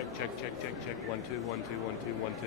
Check, check, check, check, check. 1 2 1 2 1 2 1 2.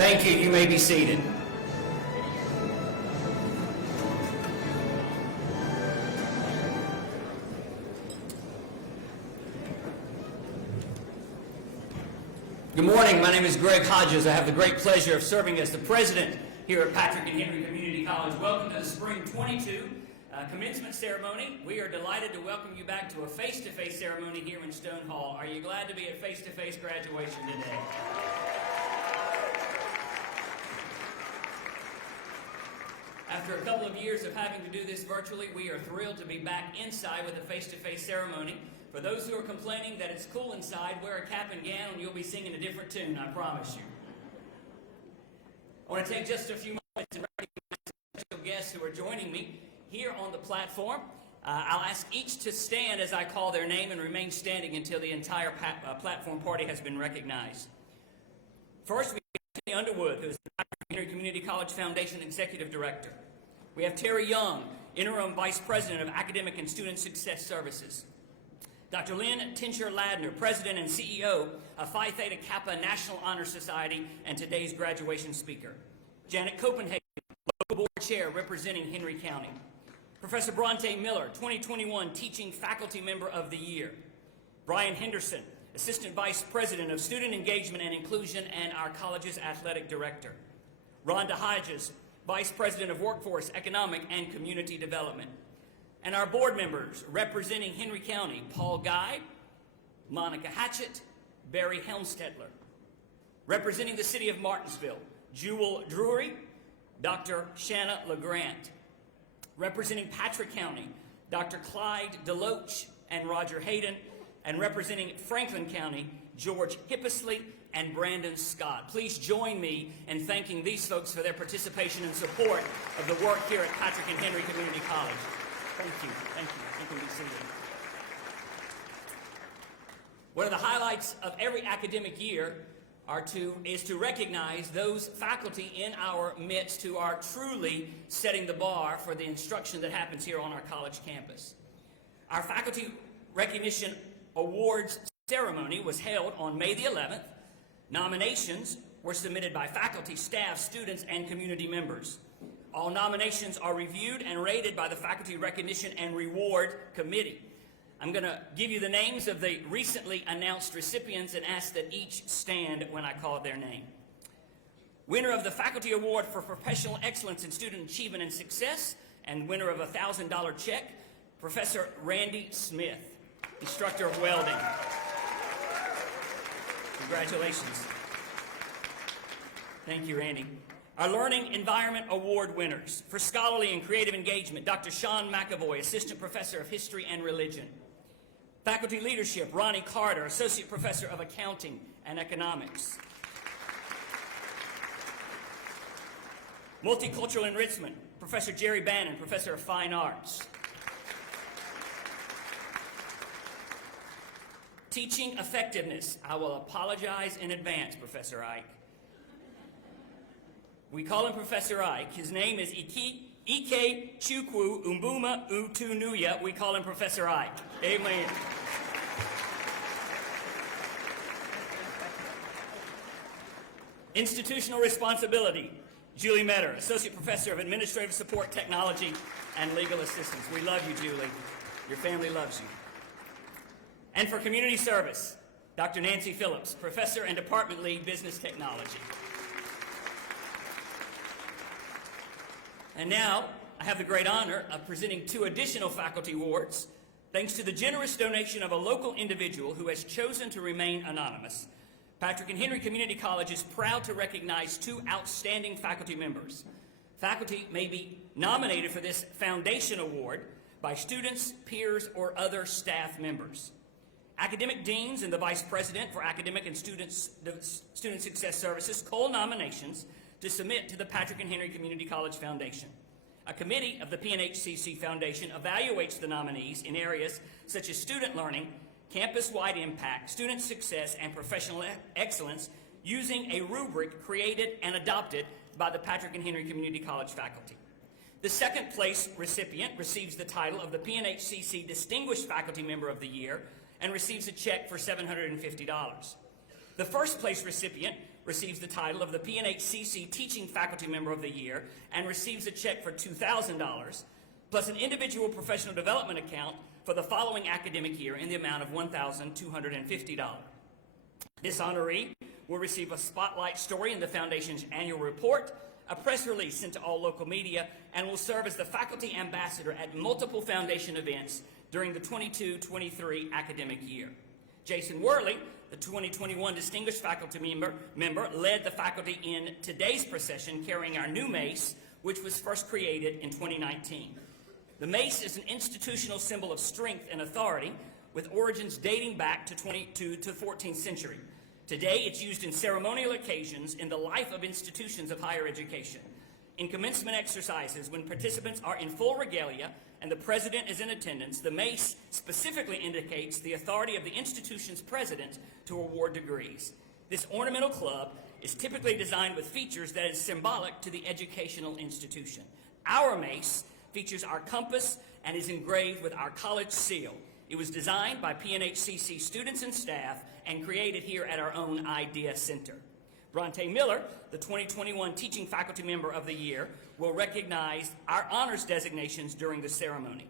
Thank you. You may be seated. Good morning. My name is Greg Hodges. I have the great pleasure of serving as the president here at Patrick and Henry Community College. Welcome to the Spring 22 commencement ceremony. We are delighted to welcome you back to a face-to-face ceremony here in Stone Hall. Are you glad to be at face-to-face graduation today? After a couple of years of having to do this virtually, we are thrilled to be back inside with a face-to-face ceremony. For those who are complaining that it's cool inside, wear a cap and gown and you'll be singing a different tune, I promise you. I want to take just a few moments and recognize special guests who are joining me here on the platform. I'll ask each to stand as I call their name and remain standing until the entire platform party has been recognized. First, we have Tony Underwood, who is the Patrick Henry Community College Foundation Executive Director. We have Terry Young, Interim Vice President of Academic and Student Success Services. Dr. Lynn Tincher-Ladner, President and CEO of Phi Theta Kappa National Honor Society and today's graduation speaker. Janet Copenhagen, Local Board Chair representing Henry County. Professor Bronte Miller, 2021 Teaching Faculty Member of the Year. Brian Henderson, Assistant Vice President of Student Engagement and Inclusion and our college's Athletic Director. Rhonda Hodges, Vice President of Workforce, Economic, and Community Development. And our board members representing Henry County, Paul Guy, Monica Hatchett, Barry Helmstetler. Representing the city of Martinsville, Jewel Drury, Dr. Shanna LeGrant. Representing Patrick County, Dr. Clyde Deloach and Roger Hayden. And representing Franklin County, George Hippisley and Brandon Scott. Please join me in thanking these folks for their participation and support of the work here at Patrick and Henry Community College. Thank you. Thank you. You can be seated. One of the highlights of every academic year is to recognize those faculty in our midst who are truly setting the bar for the instruction that happens here on our college campus. Our Faculty Recognition Awards ceremony was held on May the 11th. Nominations were submitted by faculty, staff, students, and community members. All nominations are reviewed and rated by the Faculty Recognition and Reward Committee. I'm going to give you the names of the recently announced recipients and ask that each stand when I call their name. Winner of the Faculty Award for Professional Excellence in Student Achievement and Success and winner of a $1,000 check, Professor Randy Smith, instructor of welding. Congratulations. Thank you, Randy. Our Learning Environment Award winners for scholarly and creative engagement, Dr. Sean McAvoy, Assistant Professor of History and Religion. Faculty Leadership, Ronnie Carter, Associate Professor of Accounting and Economics. Multicultural Enrichment, Professor Jerry Bannon, Professor of Fine Arts. Teaching Effectiveness, I will apologize in advance, Professor Ike. We call him Professor Ike. His name is Ike Chukwu Umbuma Utunuya. We call him Professor Ike. Amen. Institutional Responsibility, Julie Metter, Associate Professor of Administrative Support Technology and Legal Assistance. We love you, Julie. Your family loves you. And for Community Service, Dr. Nancy Phillips, Professor and Department Lead, Business Technology. And now, I have the great honor of presenting 2 additional faculty awards, thanks to the generous donation of a local individual who has chosen to remain anonymous. Patrick and Henry Community College is proud to recognize 2 outstanding faculty members. Faculty may be nominated for this foundation award by students, peers, or other staff members. Academic deans and the Vice President for Academic and Student Success Services call nominations to submit to the Patrick and Henry Community College Foundation. A committee of the P&HCC Foundation evaluates the nominees in areas such as student learning, campus-wide impact, student success, and professional excellence using a rubric created and adopted by the Patrick and Henry Community College faculty. The second place recipient receives the title of the P&HCC Distinguished Faculty Member of the Year and receives a check for $750. The first place recipient receives the title of the P&HCC Teaching Faculty Member of the Year and receives a check for $2,000, plus an individual professional development account for the following academic year in the amount of $1,250. This honoree will receive a spotlight story in the Foundation's annual report, a press release sent to all local media, and will serve as the faculty ambassador at multiple Foundation events during the 22-23 academic year. Jason Worley, the 2021 Distinguished Faculty member, led the faculty in today's procession carrying our new mace, which was first created in 2019. The mace is an institutional symbol of strength and authority with origins dating back to the 14th century. Today, it's used in ceremonial occasions in the life of institutions of higher education. In commencement exercises, when participants are in full regalia and the president is in attendance, the mace specifically indicates the authority of the institution's president to award degrees. This ornamental club is typically designed with features that is symbolic to the educational institution. Our mace features our compass and is engraved with our college seal. It was designed by P&HCC students and staff and created here at our own Idea Center. Bronte Miller, the 2021 Teaching Faculty Member of the Year, will recognize our honors designations during the ceremony.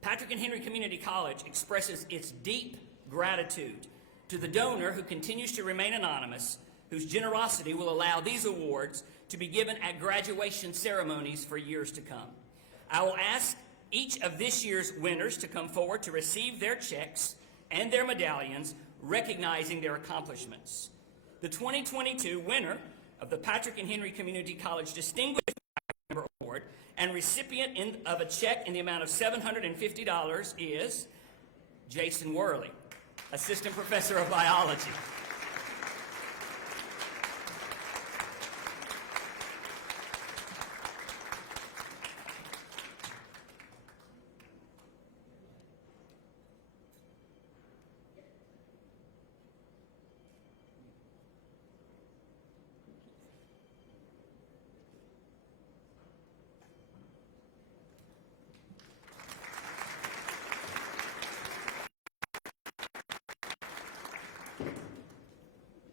Patrick and Henry Community College expresses its deep gratitude to the donor who continues to remain anonymous, whose generosity will allow these awards to be given at graduation ceremonies for years to come. I will ask each of this year's winners to come forward to receive their checks and their medallions, recognizing their accomplishments. The 2022 winner of the Patrick and Henry Community College Distinguished Faculty Member Award and recipient of a check in the amount of $750 is Jason Worley, Assistant Professor of Biology.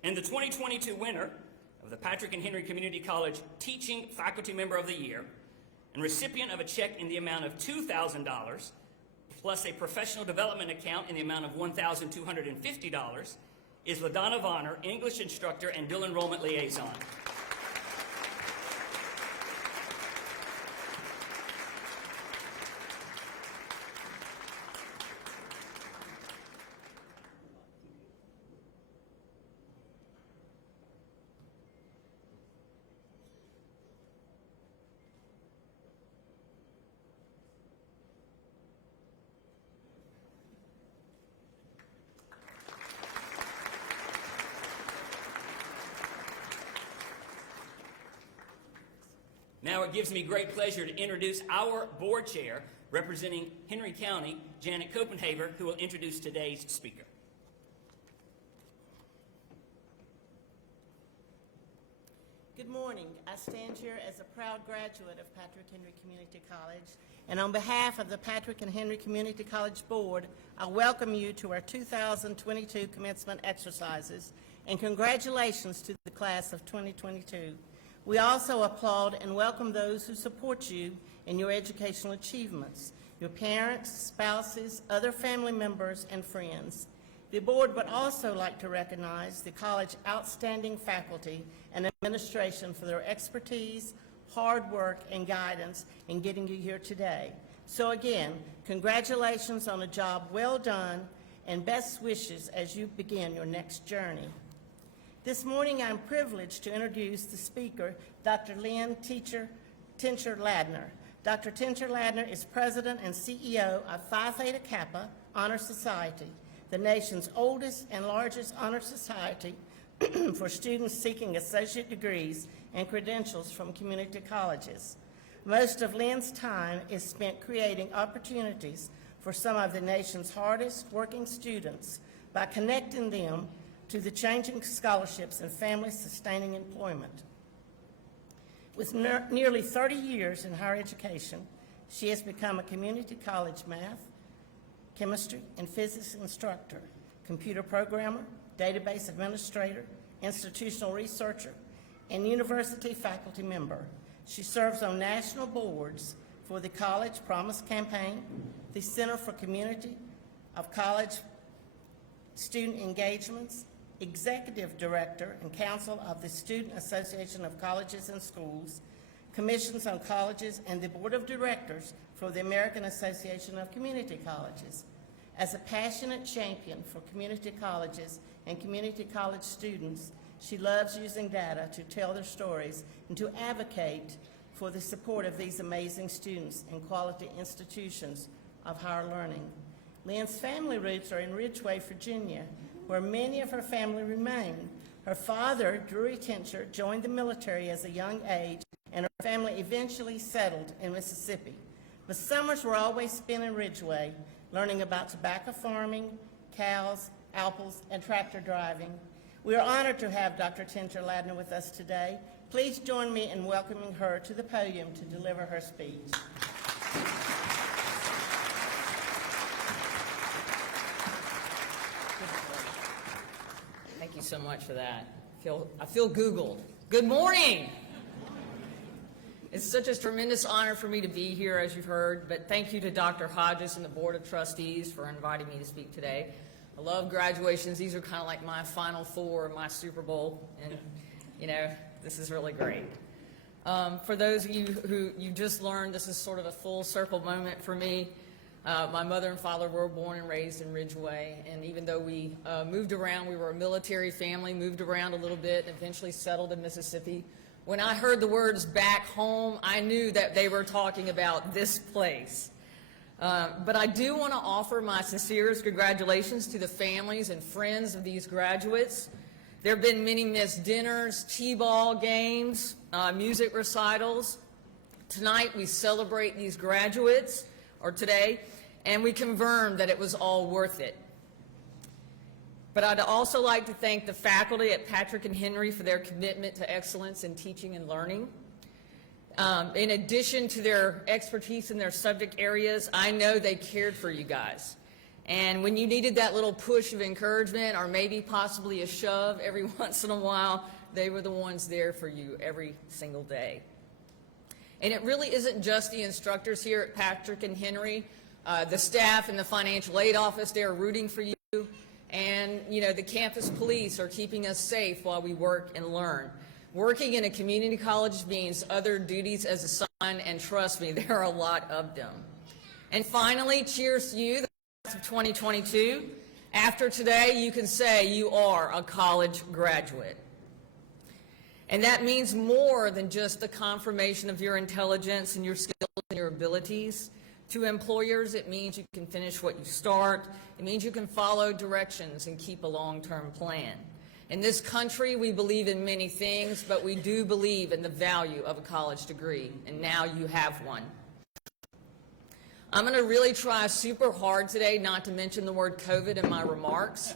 And the 2022 winner of the Patrick and Henry Community College Teaching Faculty Member of the Year and recipient of a check in the amount of $2,000 plus a professional development account in the amount of $1,250 is LaDonna Vonner, English instructor and dual enrollment liaison. Now it gives me great pleasure to introduce our board chair representing Henry County, Janet Copenhaver, who will introduce today's speaker. Good morning. I stand here as a proud graduate of Patrick Henry Community College, and on behalf of the Patrick and Henry Community College Board, I welcome you to our 2022 commencement exercises, and congratulations to the class of 2022. We also applaud and welcome those who support you in your educational achievements, your parents, spouses, other family members, and friends. The board would also like to recognize the college outstanding faculty and administration for their expertise, hard work, and guidance in getting you here today. So again, congratulations on a job well done and best wishes as you begin your next journey. This morning, I'm privileged to introduce the speaker, Dr. Lynn Tincher Ladner. Dr. Tincher Ladner is President and CEO of Phi Theta Kappa Honor Society, the nation's oldest and largest honor society for students seeking associate degrees and credentials from community colleges. Most of Lynn's time is spent creating opportunities for some of the nation's hardest working students by connecting them to the changing scholarships and family-sustaining employment. With nearly 30 years in higher education, she has become a community college math, chemistry, and physics instructor, computer programmer, database administrator, institutional researcher, and university faculty member. She serves on national boards for the College Promise Campaign, the Center for Community of College Student Engagements, Executive Director and Counsel of the Student Association of Colleges and Schools, Commissions on Colleges, and the Board of Directors for the American Association of Community Colleges. As a passionate champion for community colleges and community college students, she loves using data to tell their stories and to advocate for the support of these amazing students in quality institutions of higher learning. Lynn's family roots are in Ridgeway, Virginia, where many of her family remain. Her father, Drury Tincher, joined the military as a young age, and her family eventually settled in Mississippi. But summers were always spent in Ridgeway, learning about tobacco farming, cows, apples, and tractor driving. We are honored to have Dr. Tincher Ladner with us today. Please join me in welcoming her to the podium to deliver her speech. Thank you so much for that. I feel Googled. Good morning. It's such a tremendous honor for me to be here, as you've heard, but thank you to Dr. Hodges and the Board of Trustees for inviting me to speak today. I love graduations. These are kind of like my Final Four, my Super Bowl, and, you know, this is really great. For those of you who you just learned, this is sort of a full circle moment for me. My mother and father were born and raised in Ridgeway, and even though we moved around, we were a military family, moved around a little bit, and eventually settled in Mississippi. When I heard the words back home, I knew that they were talking about this place. But I do want to offer my sincerest congratulations to the families and friends of these graduates. There have been many missed dinners, t-ball games, music recitals. Tonight we celebrate these graduates, or today, and we confirm that it was all worth it. But I'd also like to thank the faculty at Patrick and Henry for their commitment to excellence in teaching and learning. In addition to their expertise in their subject areas, I know they cared for you guys. And when you needed that little push of encouragement or maybe possibly a shove every once in a while, they were the ones there for you every single day. And it really isn't just the instructors here at Patrick and Henry. The staff in the financial aid office, they're rooting for you. And, you know, the campus police are keeping us safe while we work and learn. Working in a community college means other duties as assigned, and trust me, there are a lot of them. And finally, cheers to you, the class of 2022. After today, you can say you are a college graduate. And that means more than just the confirmation of your intelligence and your skills and your abilities. To employers, it means you can finish what you start. It means you can follow directions and keep a long-term plan. In this country, we believe in many things, but we do believe in the value of a college degree, and now you have one. I'm going to really try super hard today not to mention the word COVID in my remarks,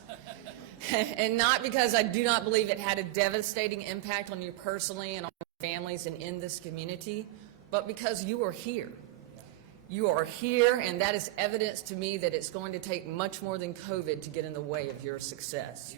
and not because I do not believe it had a devastating impact on you personally and on your families and in this community, but because you are here. You are here, and that is evidence to me that it's going to take much more than COVID to get in the way of your success.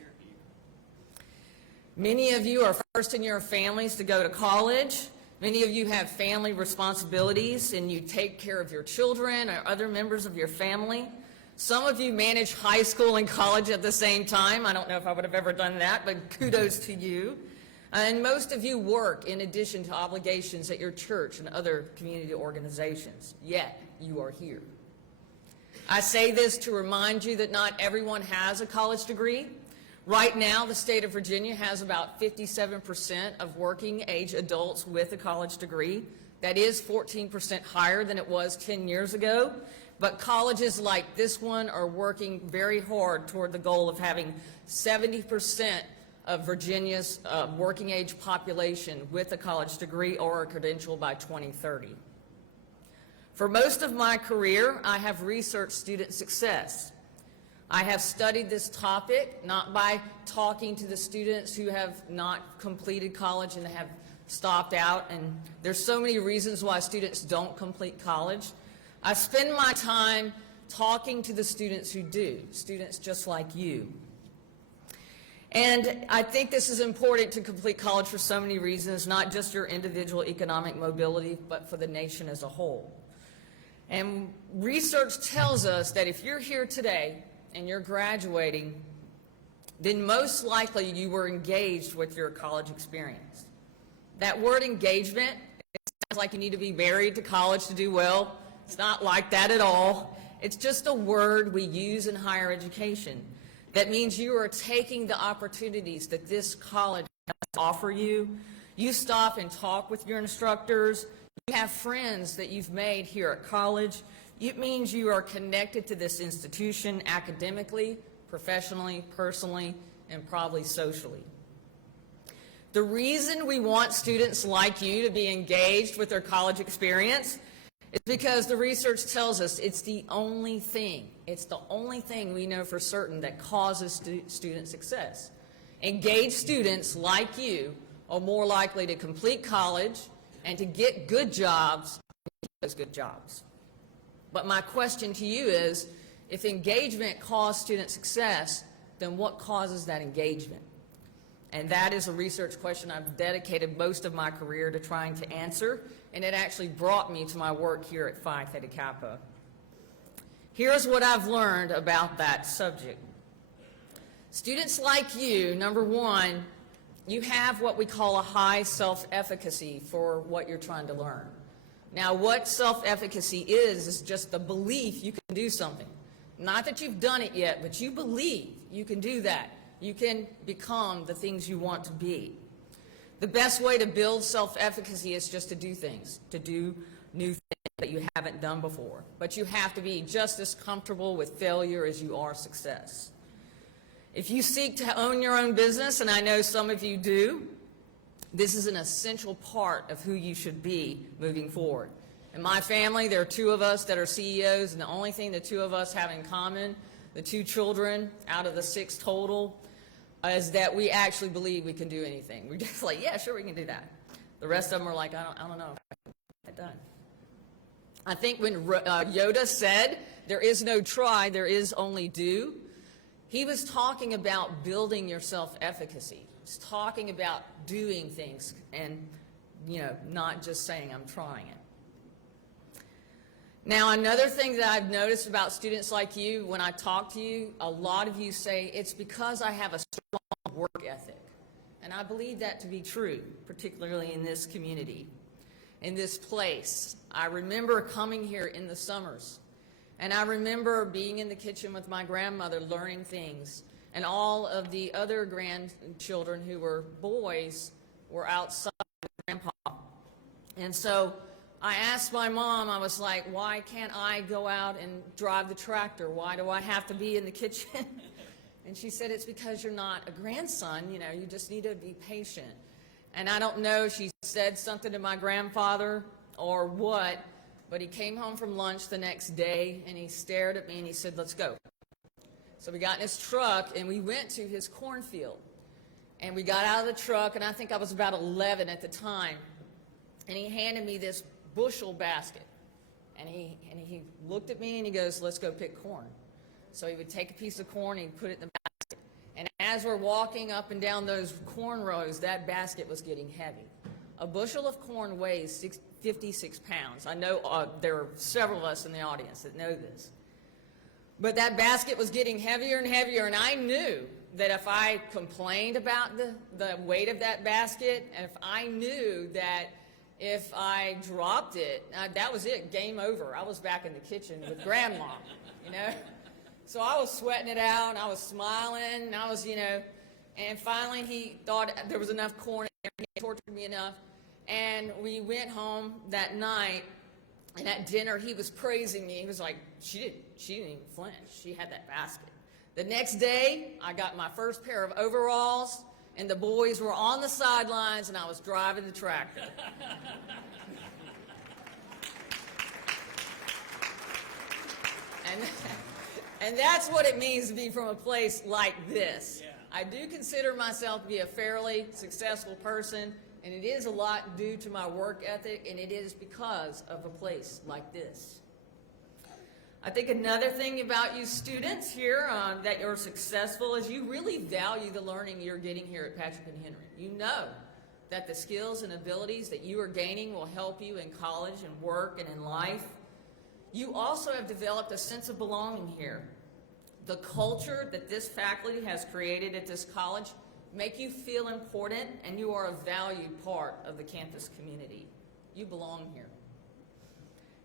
Many of you are first in your families to go to college. Many of you have family responsibilities, and you take care of your children or other members of your family. Some of you manage high school and college at the same time. I don't know if I would have ever done that, but kudos to you. And most of you work in addition to obligations at your church and other community organizations, yet you are here. I say this to remind you that not everyone has a college degree. Right now, the state of Virginia has about 57% of working age adults with a college degree. That is 14% higher than it was 10 years ago. But colleges like this one are working very hard toward the goal of having 70% of Virginia's working age population with a college degree or a credential by 2030. For most of my career, I have researched student success. I have studied this topic not by talking to the students who have not completed college and have stopped out, and there's so many reasons why students don't complete college. I spend my time talking to the students who do, students just like you. And I think this is important to complete college for so many reasons, not just your individual economic mobility, but for the nation as a whole. And research tells us that if you're here today and you're graduating, then most likely you were engaged with your college experience. That word engagement, it sounds like you need to be married to college to do well. It's not like that at all. It's just a word we use in higher education. That means you are taking the opportunities that this college has to offer you. You stop and talk with your instructors. You have friends that you've made here at college. It means you are connected to this institution academically, professionally, personally, and probably socially. The reason we want students like you to be engaged with their college experience is because the research tells us it's the only thing we know for certain that causes student success. Engaged students like you are more likely to complete college and to get good jobs, those good jobs. But my question to you is, if engagement caused student success, then what causes that engagement? And that is a research question I've dedicated most of my career to trying to answer, and it actually brought me to my work here at Phi Theta Kappa. Here's what I've learned about that subject. Students like you, number one, you have what we call a high self-efficacy for what you're trying to learn. Now, what self-efficacy is just the belief you can do something. Not that you've done it yet, but you believe you can do that. You can become the things you want to be. The best way to build self-efficacy is just to do things, to do new things that you haven't done before. But you have to be just as comfortable with failure as you are success. If you seek to own your own business, and I know some of you do, this is an essential part of who you should be moving forward. In my family, there are two of us that are CEOs, and the only thing the two of us have in common, the two children out of the 6 total, is that we actually believe we can do anything. We're just like, yeah, sure, we can do that. The rest of them are like, I don't know if I can get that done. I think when Yoda said, there is no try, there is only do, he was talking about building your self-efficacy. He's talking about doing things and, not just saying, I'm trying it. Now, another thing that I've noticed about students like you, when I talk to you, a lot of you say, it's because I have a strong work ethic. And I believe that to be true, particularly in this community, in this place. I remember coming here in the summers, and I remember being in the kitchen with my grandmother learning things, and all of the other grandchildren who were boys were outside with Grandpa. And so I asked my mom, I was like, why can't I go out and drive the tractor? Why do I have to be in the kitchen? And she said, it's because you're not a grandson, you just need to be patient. And I don't know if she said something to my grandfather or what, but he came home from lunch the next day and he stared at me and he said, let's go. So we got in his truck and we went to his cornfield. And we got out of the truck, and I think I was about 11 at the time, and he handed me this bushel basket. And he looked at me and he goes, let's go pick corn. So he would take a piece of corn and he'd put it in the basket. And as we're walking up and down those corn rows, that basket was getting heavy. A bushel of corn weighs 56 pounds. I know there are several of us in the audience that know this. But that basket was getting heavier and heavier, and I knew that if I complained about the weight of that basket, and if I knew that if I dropped it, that was it, game over. I was back in the kitchen with Grandma, So I was sweating it out, and I was smiling, and I was, and finally he thought there was enough corn in there, and he tortured me enough, and we went home that night, and at dinner he was praising me. He was like, she didn't even flinch. She had that basket. The next day, I got my first pair of overalls, and the boys were on the sidelines, and I was driving the tractor. And that's what it means to be from a place like this. Yeah. I do consider myself to be a fairly successful person, and it is a lot due to my work ethic, and it is because of a place like this. I think another thing about you students here that you're successful is you really value the learning you're getting here at Patrick and Henry. You know that the skills and abilities that you are gaining will help you in college and work and in life. You also have developed a sense of belonging here. The culture that this faculty has created at this college make you feel important, and you are a valued part of the campus community. You belong here.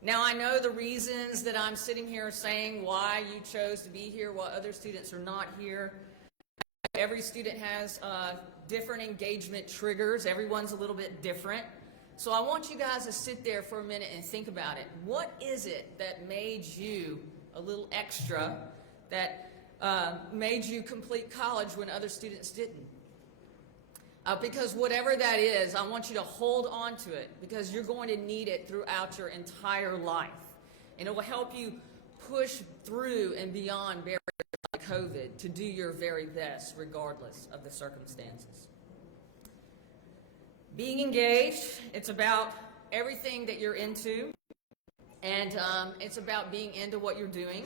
Now, I know the reasons that I'm sitting here saying why you chose to be here while other students are not here. Every student has different engagement triggers. Everyone's a little bit different. So I want you guys to sit there for a minute and think about it. What is it that made you a little extra, that made you complete college when other students didn't? Because whatever that is, I want you to hold on to it, because you're going to need it throughout your entire life. And it will help you push through and beyond barriers like COVID to do your very best regardless of the circumstances. Being engaged, it's about everything that you're into, and it's about being into what you're doing.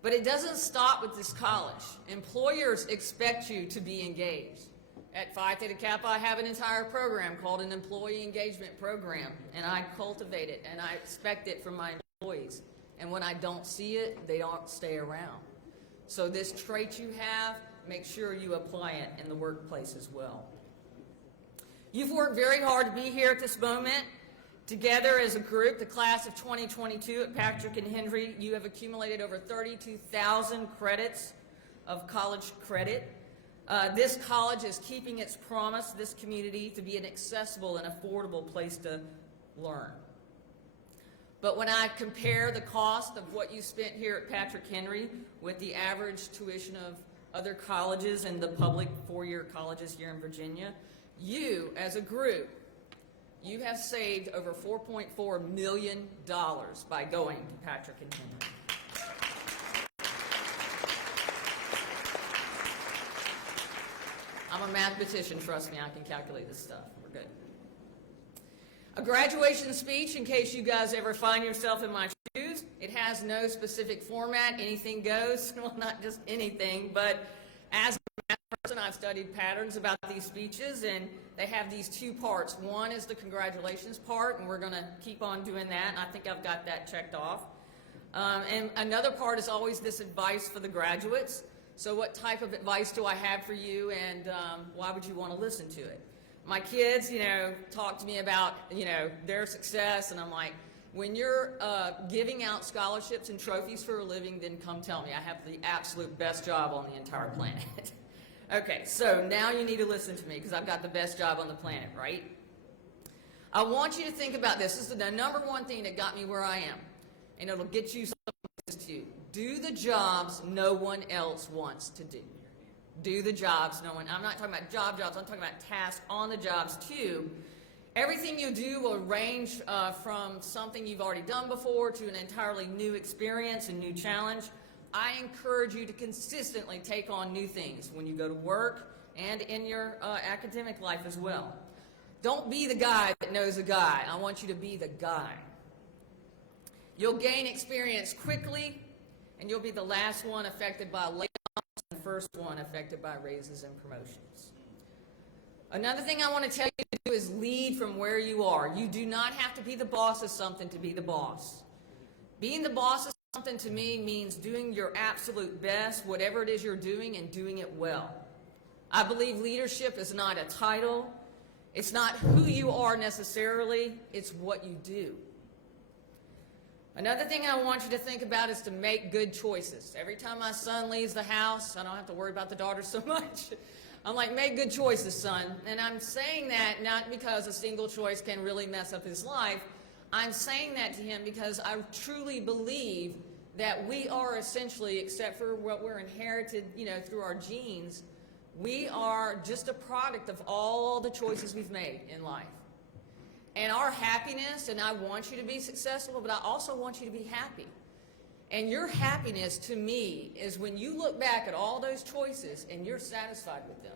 But it doesn't stop with this college. Employers expect you to be engaged. At Phi Theta Kappa, I have an entire program called an employee engagement program, and I cultivate it, and I expect it from my employees. And when I don't see it, they don't stay around. So this trait you have, make sure you apply it in the workplace as well. You've worked very hard to be here at this moment. Together as a group, the class of 2022 at Patrick and Henry, you have accumulated over 32,000 credits of college credit. This college is keeping its promise to this community to be an accessible and affordable place to learn. But when I compare the cost of what you spent here at Patrick Henry with the average tuition of other colleges and the public four-year colleges here in Virginia, you, as a group, you have saved over $4.4 million by going to Patrick and Henry. I'm a mathematician, trust me, I can calculate this stuff. We're good. A graduation speech, in case you guys ever find yourself in my shoes. It has no specific format, anything goes. Well, not just anything, but as a math person, I've studied patterns about these speeches, and they have these two parts. One is the congratulations part, and we're going to keep on doing that, and I think I've got that checked off. And another part is always this advice for the graduates. So what type of advice do I have for you, and why would you want to listen to it? My kids, talk to me about, their success, and I'm like, when you're giving out scholarships and trophies for a living, then come tell me. I have the absolute best job on the entire planet. Okay, so now you need to listen to me, because I've got the best job on the planet, right? I want you to think about this. This is the number one thing that got me where I am, and it'll get you something to do the jobs no one else wants to do. Do the jobs no one, I'm not talking about jobs, I'm talking about tasks on the jobs too. Everything you do will range from something you've already done before to an entirely new experience and new challenge. I encourage you to consistently take on new things when you go to work and in your academic life as well. Don't be the guy that knows a guy. I want you to be the guy. You'll gain experience quickly, and you'll be the last one affected by layoffs and the first one affected by raises and promotions. Another thing I want to tell you to do is lead from where you are. You do not have to be the boss of something to be the boss. Being the boss of something to me means doing your absolute best, whatever it is you're doing, and doing it well. I believe leadership is not a title. It's not who you are necessarily. It's what you do. Another thing I want you to think about is to make good choices. Every time my son leaves the house, I don't have to worry about the daughter so much. I'm like, make good choices, son. And I'm saying that not because a single choice can really mess up his life. I'm saying that to him because I truly believe that we are essentially, except for what we're inherited, through our genes, we are just a product of all the choices we've made in life. And our happiness, and I want you to be successful, but I also want you to be happy. And your happiness, to me, is when you look back at all those choices and you're satisfied with them.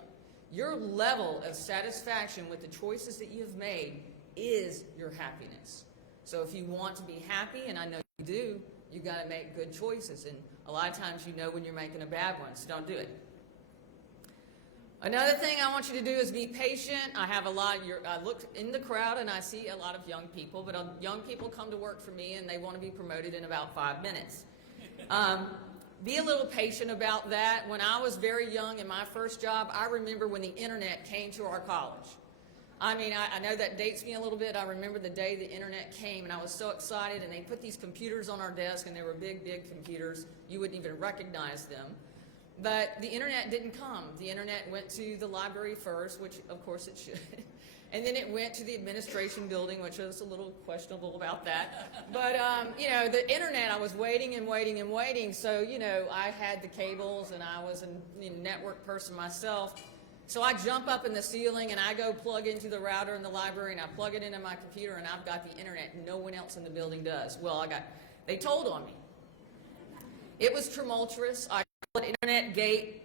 Your level of satisfaction with the choices that you have made is your happiness. So if you want to be happy, and I know you do, You got to make good choices, and a lot of times you know when you're making a bad one, so don't do it. Another thing I want you to do is be patient. I look in the crowd and I see a lot of young people, but young people come to work for me and they want to be promoted in about 5 minutes. Be a little patient about that. When I was very young in my first job, I remember when the internet came to our college. I mean, I know that dates me a little bit. I remember the day the internet came and I was so excited, and they put these computers on our desk, and they were big, big computers. You wouldn't even recognize them. But the internet didn't come. The internet went to the library first, which of course it should. And then it went to the administration building, which was a little questionable about that. But, you know, the internet, I was waiting and waiting and waiting. So, you know, I had the cables and I was a network person myself. So I jump up in the ceiling and I go plug into the router in the library and I plug it into my computer and I've got the internet. No one else in the building does. Well, they told on me. It was tumultuous. I called it Internet Gate.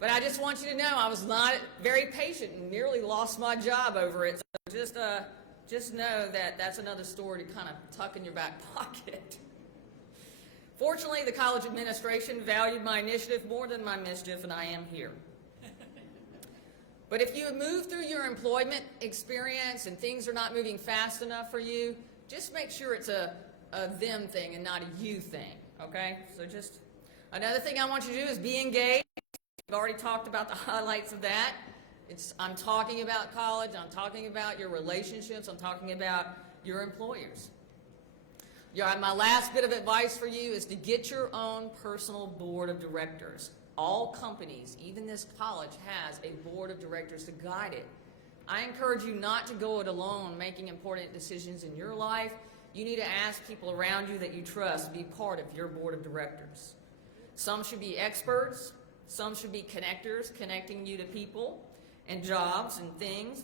But I just want you to know I was not very patient and nearly lost my job over it. So just know that that's another story to kind of tuck in your back pocket. Fortunately, the college administration valued my initiative more than my mischief, and I am here. But if you move through your employment experience and things are not moving fast enough for you, just make sure it's a them thing and not a you thing, okay? So just another thing I want you to do is be engaged. We've already talked about the highlights of that. I'm talking about college. I'm talking about your relationships. I'm talking about your employers. My last bit of advice for you is to get your own personal board of directors. All companies, even this college, has a board of directors to guide it. I encourage you not to go it alone making important decisions in your life. You need to ask people around you that you trust to be part of your board of directors. Some should be experts. Some should be connectors, connecting you to people and jobs and things.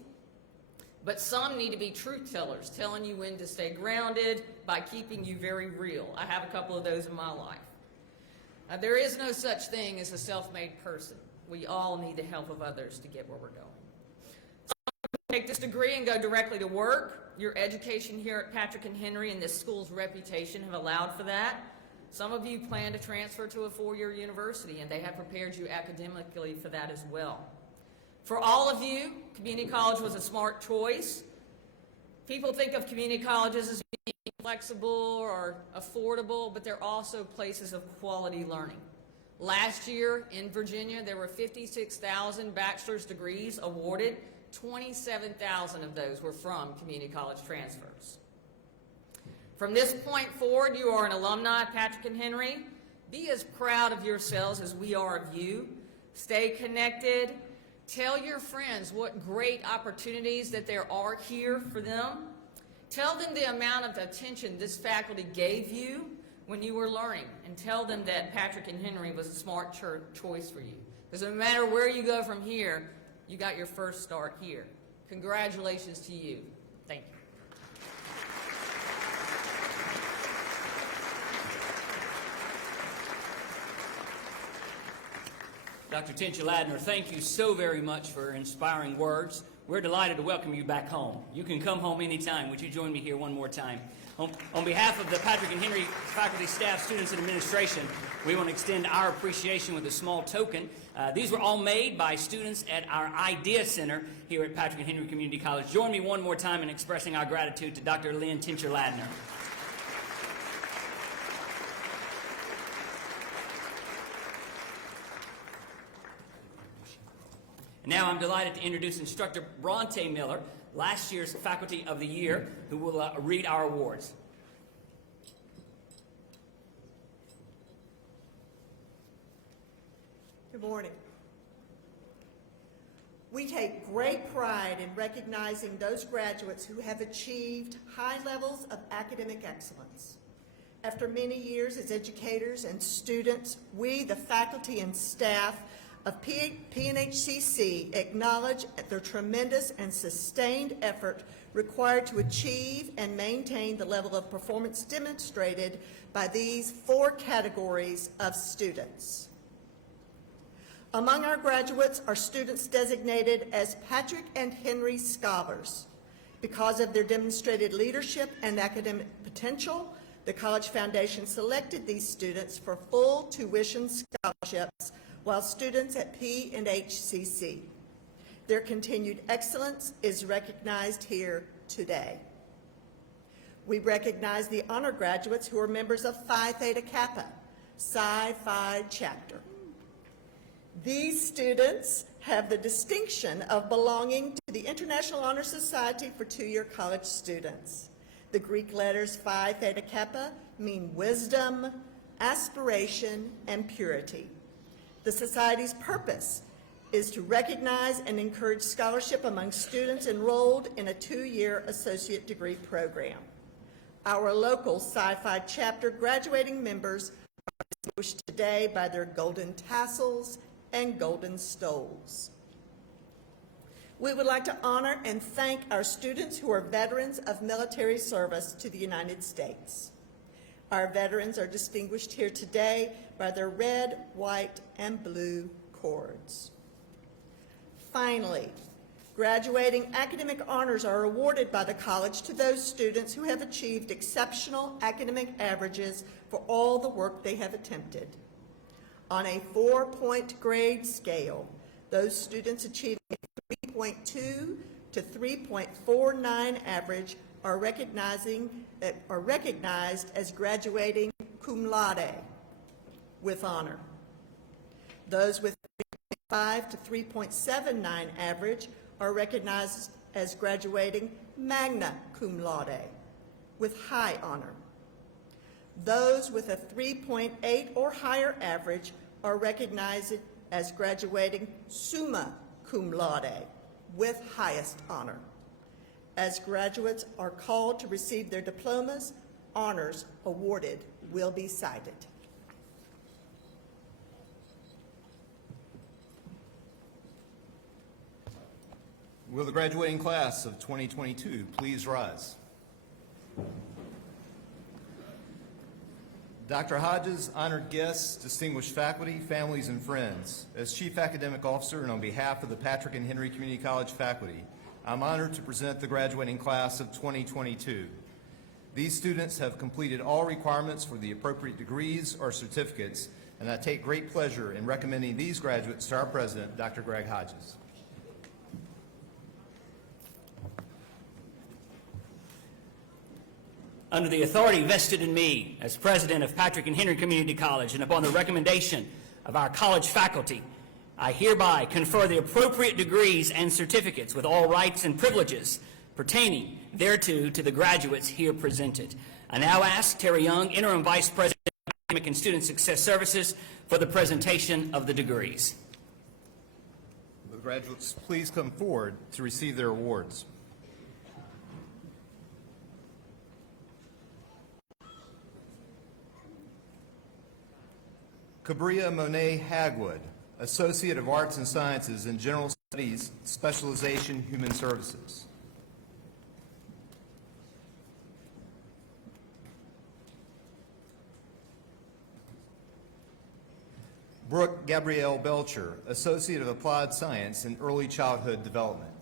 But some need to be truth tellers, telling you when to stay grounded by keeping you very real. I have a couple of those in my life. There is no such thing as a self-made person. We all need the help of others to get where we're going. Some take this degree and go directly to work. Your education here at Patrick and Henry and this school's reputation have allowed for that. Some of you plan to transfer to a 4-year university, and they have prepared you academically for that as well. For all of you, community college was a smart choice. People think of community colleges as being flexible or affordable, but they're also places of quality learning. Last year in Virginia, there were 56,000 bachelor's degrees awarded. 27,000 of those were from community college transfers. From this point forward, you are an alumni of Patrick and Henry. Be as proud of yourselves as we are of you. Stay connected. Tell your friends what great opportunities that there are here for them. Tell them the amount of attention this faculty gave you when you were learning, and tell them that Patrick and Henry was a smart choice for you. Because no matter where you go from here, you got your first start here. Congratulations to you. Thank you. Dr. Tinsha Ladner, thank you so very much for inspiring words. We're delighted to welcome you back home. You can come home anytime. Would you join me here one more time? On behalf of the Patrick and Henry faculty, staff, students, and administration, we want to extend our appreciation with a small token. These were all made by students at our Idea Center here at Patrick and Henry Community College. Join me one more time in expressing our gratitude to Dr. Lynn Tinsha Ladner. Now I'm delighted to introduce Instructor Bronte Miller, last year's Faculty of the Year, who will read our awards. Good morning. We take great pride in recognizing those graduates who have achieved high levels of academic excellence. After many years as educators and students, we, the faculty and staff of P&HCC, acknowledge the tremendous and sustained effort required to achieve and maintain the level of performance demonstrated by these 4 categories of students. Among our graduates are students designated as Patrick and Henry Scholars because of their demonstrated leadership and academic potential, The College Foundation selected these students for full tuition scholarships while students at P&HCC. Their continued excellence is recognized here today. We recognize the honor graduates who are members of Phi Theta Kappa, Psi Phi chapter. These students have the distinction of belonging to the International Honor Society for two-year college students. The Greek letters Phi Theta Kappa mean wisdom, aspiration, and purity. The Society's purpose is to recognize and encourage scholarship among students enrolled in a two-year associate degree program. Our local Psi Phi chapter graduating members are distinguished today by their golden tassels and golden stoles. We would like to honor and thank our students who are veterans of military service to the United States. Our veterans are distinguished here today by their red, white, and blue cords. Finally, graduating academic honors are awarded by the college to those students who have achieved exceptional academic averages for all the work they have attempted. On a 4-point grade scale, those students achieving a 3.2 to 3.49 average are recognized as graduating cum laude with honor. Those with 3.5 to 3.79 average are recognized as graduating magna cum laude with high honor. Those with a 3.8 or higher average are recognized as graduating summa cum laude with highest honor. As graduates are called to receive their diplomas, honors awarded will be cited. Will the graduating class of 2022 please rise? Dr. Hodges, honored guests, distinguished faculty, families, and friends, as Chief Academic Officer and on behalf of the Patrick and Henry Community College faculty, I'm honored to present the graduating class of 2022. These students have completed all requirements for the appropriate degrees or certificates, and I take great pleasure in recommending these graduates to our President, Dr. Greg Hodges. Under the authority vested in me as president of Patrick and Henry Community College and upon the recommendation of our college faculty, I hereby confer the appropriate degrees and certificates with all rights and privileges pertaining thereto to the graduates here presented. I now ask Terry Young, Interim Vice President of Academic and Student Success Services, for the presentation of the degrees. Will the graduates please come forward to receive their awards? Cabria Monet Hagwood, Associate of Arts and Sciences in General Studies, Specialization Human Services. Brooke Gabrielle Belcher, Associate of Applied Science in Early Childhood Development.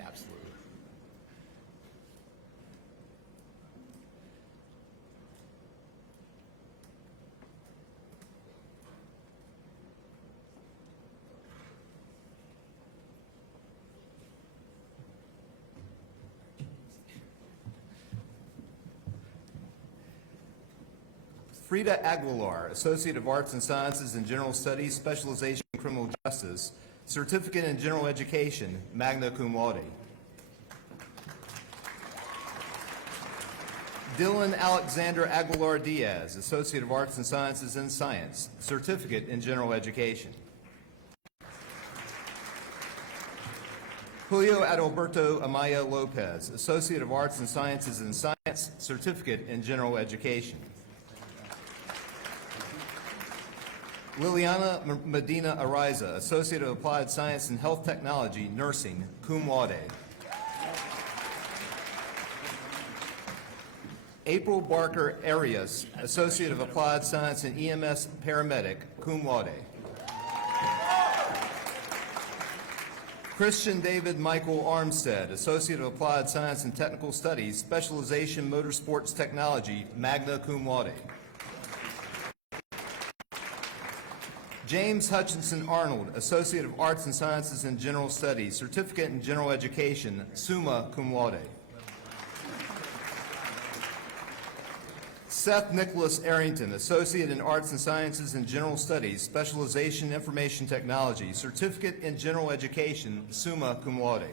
Absolutely. Frida Aguilar, Associate of Arts and Sciences in General Studies, Specialization in Criminal Justice, Certificate in General Education, magna cum laude. Dylan Alexander Aguilar Diaz, Associate of Arts and Sciences in Science, Certificate in General Education. Julio Adalberto Amaya Lopez, Associate of Arts and Sciences in Science, Certificate in General Education. Liliana Medina Ariza, Associate of Applied Science and Health Technology, Nursing, cum laude. April Barker Arias, Associate of Applied Science and EMS Paramedic, cum laude. Christian David Michael Armstead, Associate of Applied Science and Technical Studies, Specialization Motorsports Technology, magna cum laude. James Hutchinson Arnold, Associate of Arts and Sciences in General Studies, Certificate in General Education, summa cum laude. Seth Nicholas Arrington, Associate in Arts and Sciences in General Studies, Specialization Information Technology, Certificate in General Education, summa cum laude.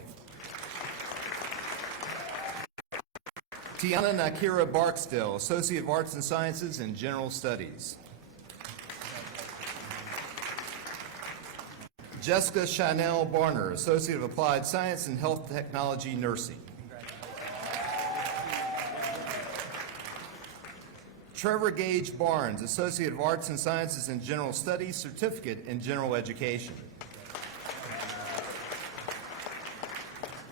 Tiana Nakira Barksdale, Associate of Arts and Sciences in General Studies. Jessica Chanel Barner, Associate of Applied Science and Health Technology Nursing. Trevor Gage Barnes, Associate of Arts and Sciences in General Studies, Certificate in General Education.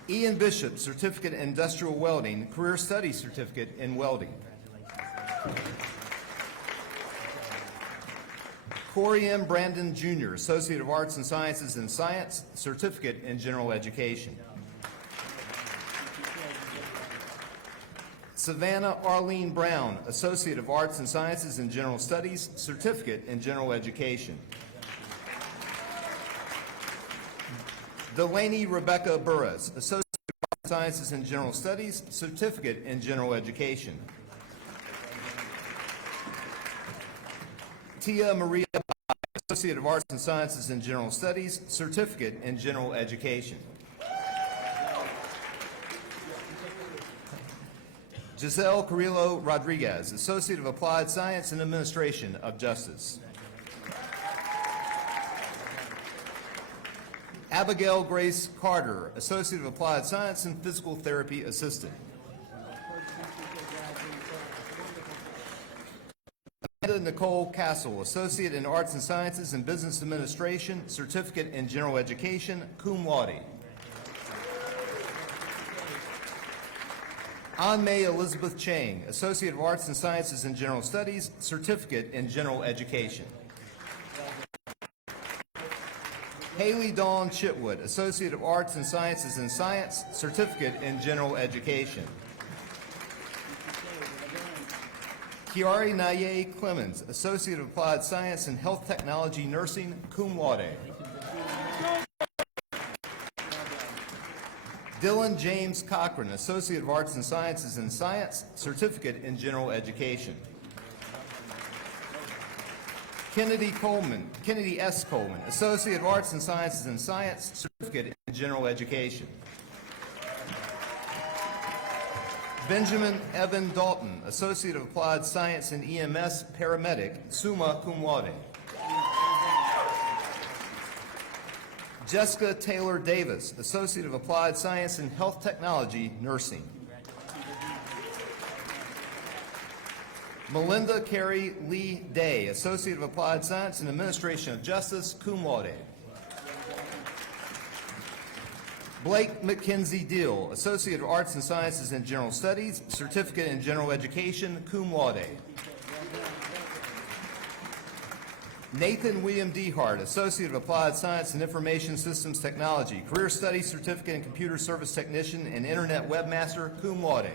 Ian Bishop, Certificate in Industrial Welding, Career Studies Certificate in Welding. Corey M. Brandon Jr., Associate of Arts and Sciences in Science, Certificate in General Education. Savannah Arlene Brown, Associate of Arts and Sciences in General Studies, Certificate in General Education. Delaney Rebecca Burris, Associate of Arts and Sciences in General Studies, Certificate in General Education. Tia Maria Bai, Associate of Arts and Sciences in General Studies, Certificate in General Education. Giselle Carrillo Rodriguez, Associate of Applied Science and Administration of Justice. Abigail Grace Carter, Associate of Applied Science and Physical Therapy Assistant. Amanda Nicole Castle, Associate in Arts and Sciences and Business Administration, Certificate in General Education, cum laude. Anmei Elizabeth Chang, Associate of Arts and Sciences in General Studies, Certificate in General Education. Haley Dawn Chitwood, Associate of Arts and Sciences in Science, Certificate in General Education. Kiari Naye Clemens, Associate of Applied Science and Health Technology Nursing, cum laude. Dylan James Cochran, Associate of Arts and Sciences in Science, Certificate in General Education. Kennedy S. Coleman, Associate of Arts and Sciences in Science, Certificate in General Education. Benjamin Evan Dalton, Associate of Applied Science in EMS, Paramedic, summa cum laude. Jessica Taylor Davis, Associate of Applied Science in Health Technology, Nursing. Melinda Carey Lee Day, Associate of Applied Science in Administration of Justice, cum laude. Blake McKenzie Deal, Associate of Arts and Sciences in General Studies, Certificate in General Education, cum laude. Nathan William Dehart, Associate of Applied Science and Information Systems Technology, Career Studies Certificate in Computer Service Technician and Internet Webmaster, cum laude.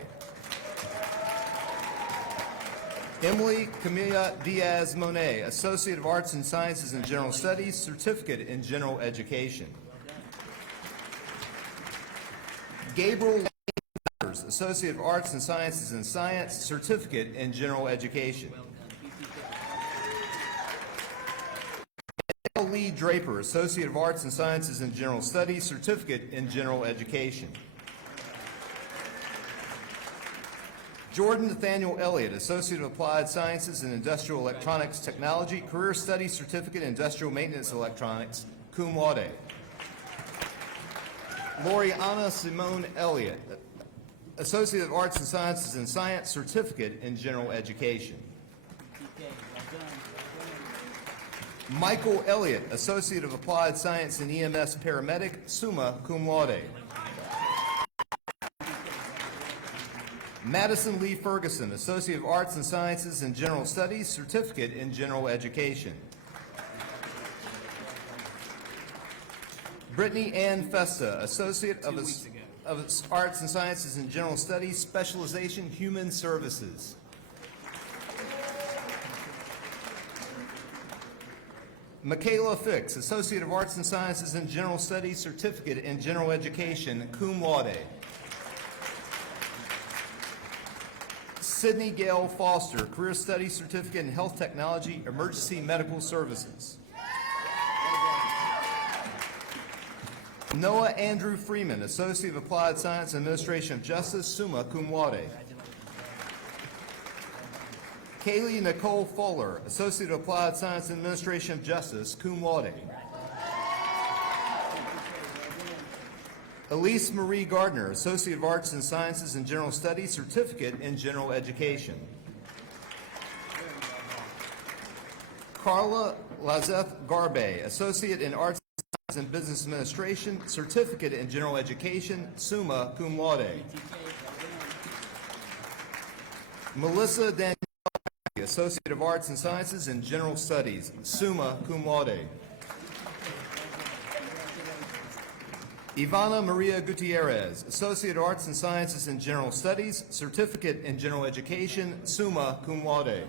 Emily Camilla Diaz Monet, Associate of Arts and Sciences in General Studies, Certificate in General Education. Gabriel Lambers, Associate of Arts and Sciences in Science, Certificate in General Education. Lee Draper, Associate of Arts and Sciences in General Studies, Certificate in General Education. Jordan Nathaniel Elliott, Associate of Applied Sciences in Industrial Electronics Technology, Career Studies Certificate in Industrial Maintenance Electronics, cum laude. Loriana Simone Elliott, Associate of Arts and Sciences in Science, Certificate in General Education. Michael Elliott, Associate of Applied Science in EMS Paramedic, summa cum laude. Madison Lee Ferguson, Associate of Arts and Sciences in General Studies, Certificate in General Education. Brittany Ann Festa, Associate of Arts and Sciences in General Studies, Specialization Human Services. Michaela Fix, Associate of Arts and Sciences in General Studies, Certificate in General Education, cum laude. Sydney Gale Foster, Career Studies Certificate in Health Technology, Emergency Medical Services. Noah Andrew Freeman, Associate of Applied Science and Administration of Justice, summa cum laude. Kaylee Nicole Fuller, Associate of Applied Science and Administration of Justice, cum laude. Elise Marie Gardner, Associate of Arts and Sciences in General Studies, Certificate in General Education. Carla Lazeth Garbe, Associate in Arts and Sciences and Business Administration, Certificate in General Education, summa cum laude. Melissa Danielle, Associate of Arts and Sciences in General Studies, summa cum laude. Ivana Maria Gutierrez, Associate of Arts and Sciences in General Studies, Certificate in General Education, summa cum laude.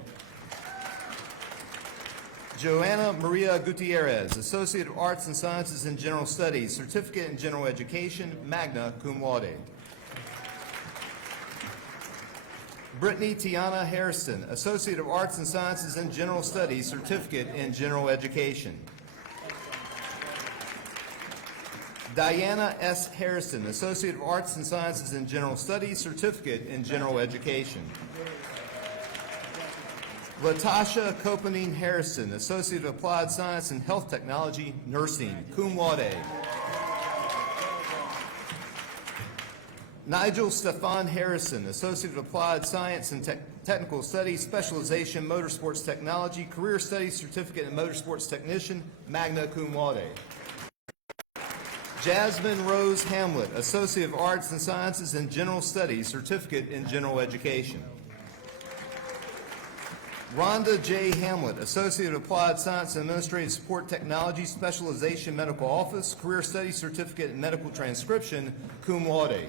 Joanna Maria Gutierrez, Associate of Arts and Sciences in General Studies, Certificate in General Education, magna cum laude. Brittany Tiana Harrison, Associate of Arts and Sciences in General Studies, Certificate in General Education. Diana S. Harrison, Associate of Arts and Sciences in General Studies, Certificate in General Education. Latasha Copenine Harrison, Associate of Applied Science and Health Technology, Nursing, cum laude. Nigel Stefan Harrison, Associate of Applied Science and Technical Studies, Specialization Motorsports Technology, Career Studies Certificate in Motorsports Technician, magna cum laude. Jasmine Rose Hamlet, Associate of Arts and Sciences in General Studies, Certificate in General Education. Rhonda J. Hamlet, Associate of Applied Science and Administrative Support Technology, Specialization Medical Office, Career Studies Certificate in Medical Transcription, cum laude.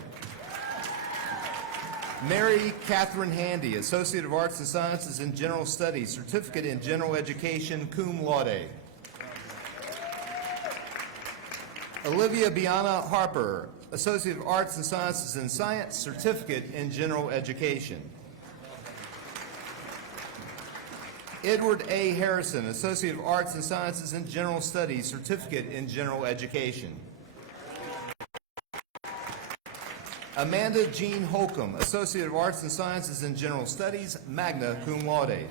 Mary Catherine Handy, Associate of Arts and Sciences in General Studies, Certificate in General Education, cum laude. Olivia Biana Harper, Associate of Arts and Sciences in Science, Certificate in General Education. Edward A. Harrison, Associate of Arts and Sciences in General Studies, Certificate in General Education. Amanda Jean Holcomb, Associate of Arts and Sciences in General Studies, magna cum laude.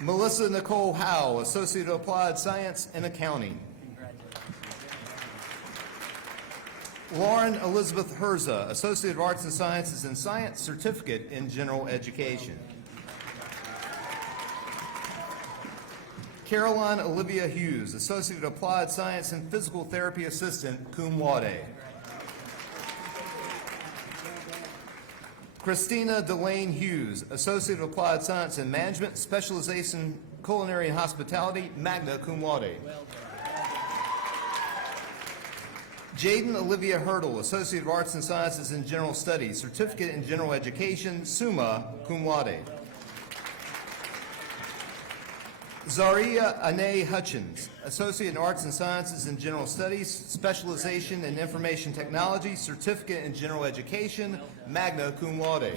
Melissa Nicole Howe, Associate of Applied Science and Accounting. Lauren Elizabeth Herza, Associate of Arts and Sciences in Science, Certificate in General Education. Caroline Olivia Hughes, Associate of Applied Science and Physical Therapy Assistant, cum laude. Christina Delane Hughes, Associate of Applied Science and Management, Specialization Culinary and Hospitality, magna cum laude. Jaden Olivia Hurdle, Associate of Arts and Sciences in General Studies, Certificate in General Education, summa cum laude. Zaria Ane Hutchins, Associate in Arts and Sciences in General Studies, Specialization in Information Technology, Certificate in General Education, magna cum laude.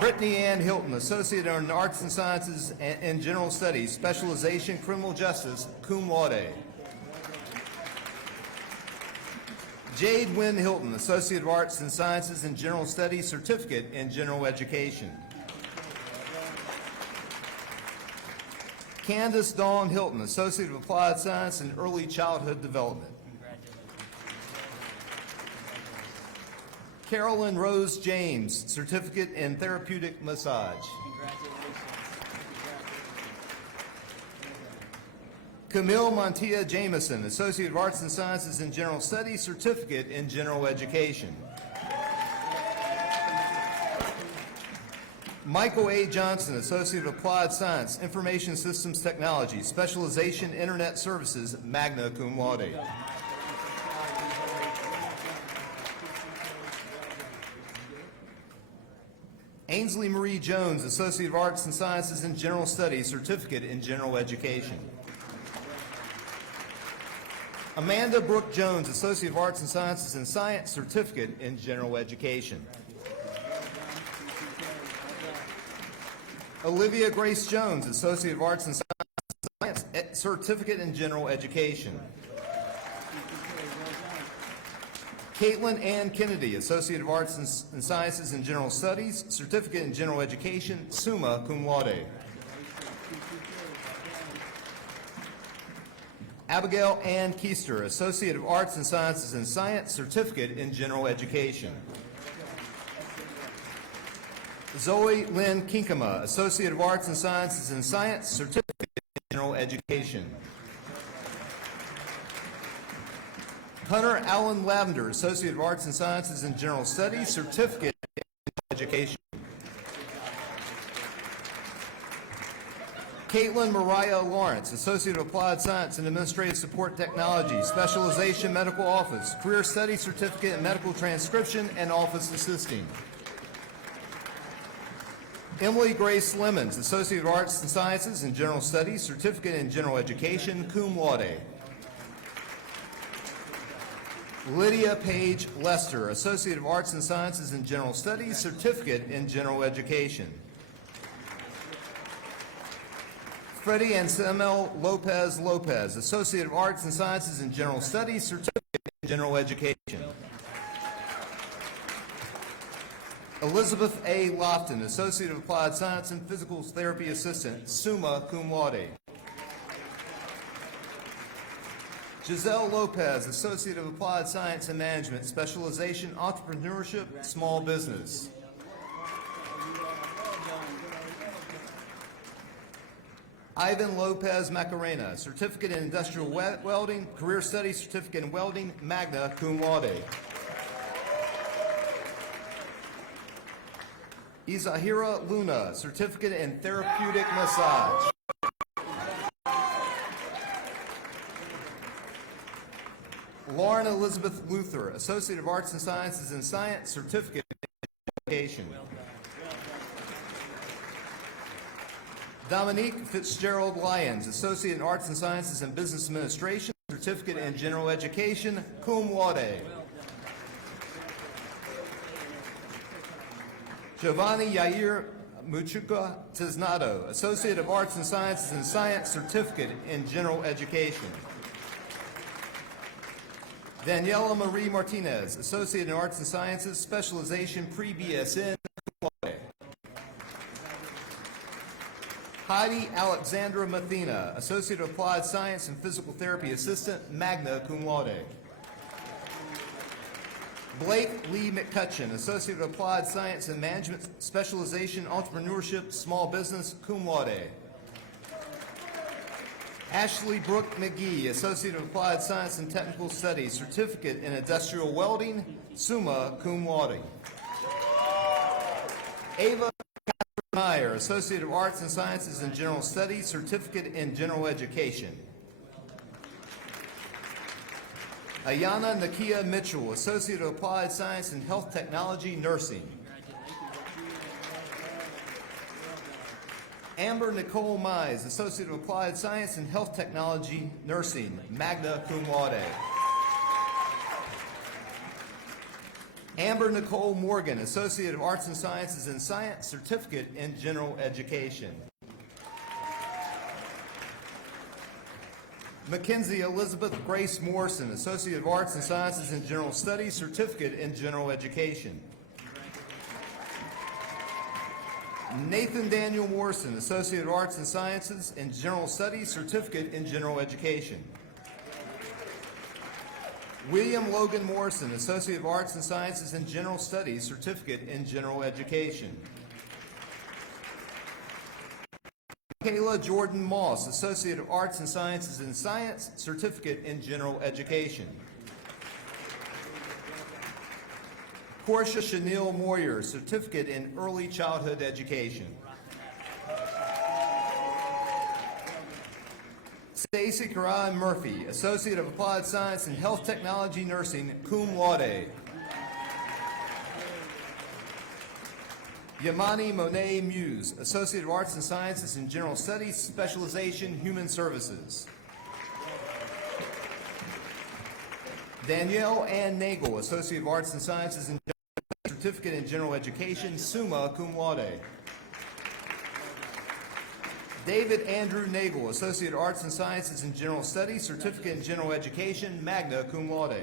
Brittany Ann Hilton, Associate in Arts and Sciences in General Studies, Specialization Criminal Justice, cum laude. Jade Wynn Hilton, Associate of Arts and Sciences in General Studies, Certificate in General Education. Candace Dawn Hilton, Associate of Applied Science in Early Childhood Development. Carolyn Rose James, Certificate in Therapeutic Massage. Camille Montilla Jameson, Associate of Arts and Sciences in General Studies, Certificate in General Education. Michael A. Johnson, Associate of Applied Science, Information Systems Technology, Specialization Internet Services, magna cum laude. Ainsley Marie Jones, Associate of Arts and Sciences in General Studies, Certificate in General Education. Amanda Brooke Jones, Associate of Arts and Sciences in Science, Certificate in General Education. Olivia Grace Jones, Associate of Arts and Science, Certificate in General Education. Caitlin Ann Kennedy, Associate of Arts and Sciences in General Studies, Certificate in General Education, summa cum laude. Abigail Ann Keister, Associate of Arts and Sciences in Science, Certificate in General Education. Zoe Lynn Kinkema, Associate of Arts and Sciences in Science, Certificate in General Education. Hunter Allen Lavender, Associate of Arts and Sciences in General Studies, Certificate in Education. Caitlin Mariah Lawrence, Associate of Applied Science and Administrative Support Technology, Specialization Medical Office, Career Study Certificate in Medical Transcription and Office Assisting. Emily Grace Lemons, Associate of Arts and Sciences in General Studies, Certificate in General Education, cum laude. Lydia Page Lester, Associate of Arts and Sciences in General Studies, Certificate in General Education. Freddie Anselmo Lopez Lopez, Associate of Arts and Sciences in General Studies, Certificate in General Education. Elizabeth A. Lofton, Associate of Applied Science and Physical Therapy Assistant, summa cum laude. Giselle Lopez, Associate of Applied Science and Management, Specialization Entrepreneurship, Small Business. Ivan Lopez Macarena, Certificate in Industrial Welding, Career Studies Certificate in Welding, magna cum laude. Izahira Luna, Certificate in Therapeutic Massage. Lauren Elizabeth Luther, Associate of Arts and Sciences in Science, Certificate in Education. Dominique Fitzgerald Lyons, Associate in Arts and Sciences and Business Administration, Certificate in General Education, cum laude. Giovanni Yair Muchuka Tiznado, Associate of Arts and Sciences in Science, Certificate in General Education. Daniela Marie Martinez, Associate in Arts and Sciences, Specialization Pre-BSN, cum laude. Heidi Alexandra Mathena, Associate of Applied Science and Physical Therapy Assistant, magna cum laude. Blake Lee McCutcheon, Associate of Applied Science and Management, Specialization Entrepreneurship, Small Business, cum laude. Ashley Brooke McGee, Associate of Applied Science and Technical Studies, Certificate in Industrial Welding, summa cum laude. Ava Meyer, Associate of Arts and Sciences in General Studies, Certificate in General Education. Ayana Nakia Mitchell, Associate of Applied Science and Health Technology, Nursing. Amber Nicole Mize, Associate of Applied Science and Health Technology, Nursing, magna cum laude. Amber Nicole Morgan, Associate of Arts and Sciences in Science, Certificate in General Education. Mackenzie Elizabeth Grace Morrison, Associate of Arts and Sciences in General Studies, Certificate in General Education. Nathan Daniel Morrison, Associate of Arts and Sciences in General Studies, Certificate in General Education. William Logan Morrison, Associate of Arts and Sciences in General Studies, Certificate in General Education. Kayla Jordan Moss, Associate of Arts and Sciences in Science, Certificate in General Education. Portia Chanel Moyer, Certificate in Early Childhood Education. Stacy Karai Murphy, Associate of Applied Science in Health Technology Nursing, cum laude. Yamani Monet Muse, Associate of Arts and Sciences in General Studies, Specialization Human Services. Danielle Ann Nagel, Associate of Arts and Sciences in Certificate in General Education, summa cum laude. David Andrew Nagel, Associate of Arts and Sciences in General Studies, Certificate in General Education, magna cum laude.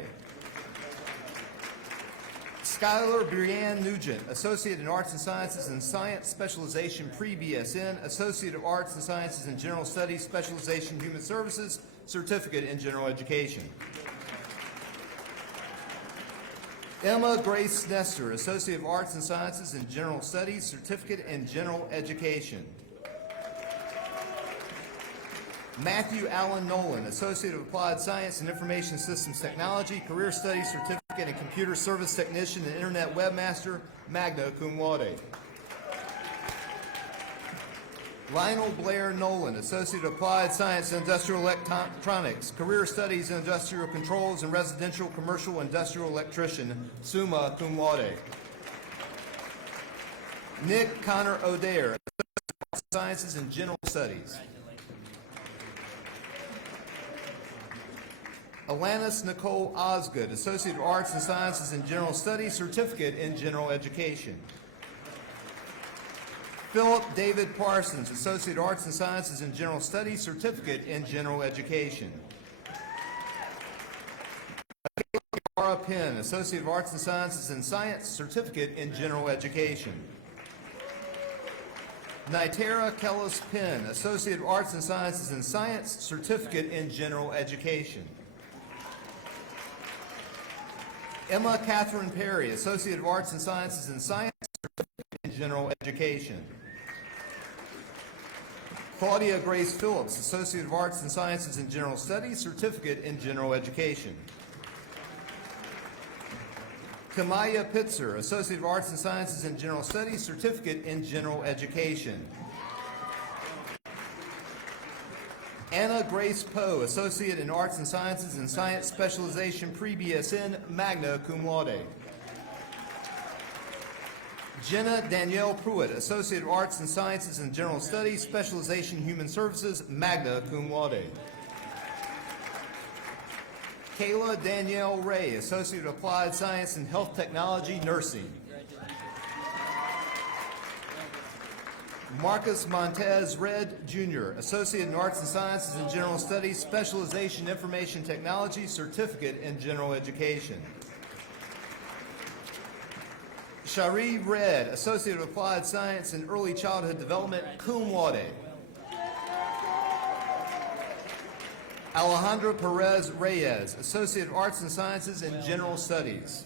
Skylar Brianne Nugent, Associate in Arts and Sciences in Science, Specialization Pre-BSN, Associate of Arts and Sciences in General Studies, Specialization Human Services, Certificate in General Education. Emma Grace Nestor, Associate of Arts and Sciences in General Studies, Certificate in General Education. Matthew Allen Nolan, Associate of Applied Science and Information Systems Technology, Career Studies Certificate in Computer Service Technician and Internet Webmaster, magna cum laude. Lionel Blair Nolan, Associate of Applied Science and Industrial Electronics, Career Studies in Industrial Controls and Residential Commercial Industrial Electrician, summa cum laude. Nick Connor O'Dare, Associate of Arts and Sciences in General Studies. Alanis Nicole Osgood, Associate of Arts and Sciences in General Studies, Certificate in General Education. Philip David Parsons, Associate of Arts and Sciences in General Studies, Certificate in General Education. Laura Penn, Associate of Arts and Sciences in Science, Certificate in General Education. Nitera Kellis Penn, Associate of Arts and Sciences in Science, Certificate in General Education. Emma Catherine Perry, Associate of Arts and Sciences in Science, Certificate in General Education. Claudia Grace Phillips, Associate of Arts and Sciences in General Studies, Certificate in General Education. Kamaya Pitzer, Associate of Arts and Sciences in General Studies, Certificate in General Education. Anna Grace Poe, Associate in Arts and Sciences in Science Specialization Pre-BSN, magna cum laude. Jenna Danielle Pruitt, Associate of Arts and Sciences in General Studies, Specialization Human Services, magna cum laude. Kayla Danielle Ray, Associate of Applied Science in Health Technology Nursing. Marcus Montez Red, Jr., Associate in Arts and Sciences in General Studies, Specialization Information Technology, Certificate in General Education. Shari Red, Associate of Applied Science in Early Childhood Development, cum laude. Alejandra Perez Reyes, Associate of Arts and Sciences in General Studies.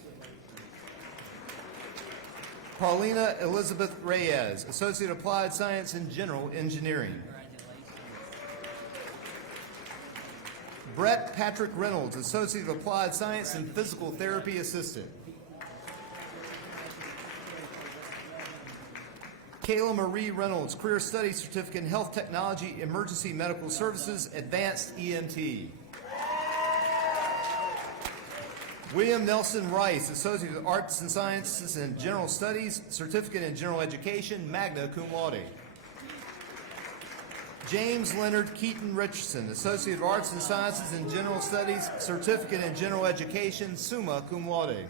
Paulina Elizabeth Reyes, Associate of Applied Science in General Engineering. Brett Patrick Reynolds, Associate of Applied Science and Physical Therapy Assistant. Kayla Marie Reynolds, Career Studies Certificate in Health Technology, Emergency Medical Services, Advanced EMT. William Nelson Rice, Associate of Arts and Sciences in General Studies, Certificate in General Education, magna cum laude. James Leonard Keaton Richardson, Associate of Arts and Sciences in General Studies, Certificate in General Education, summa cum laude.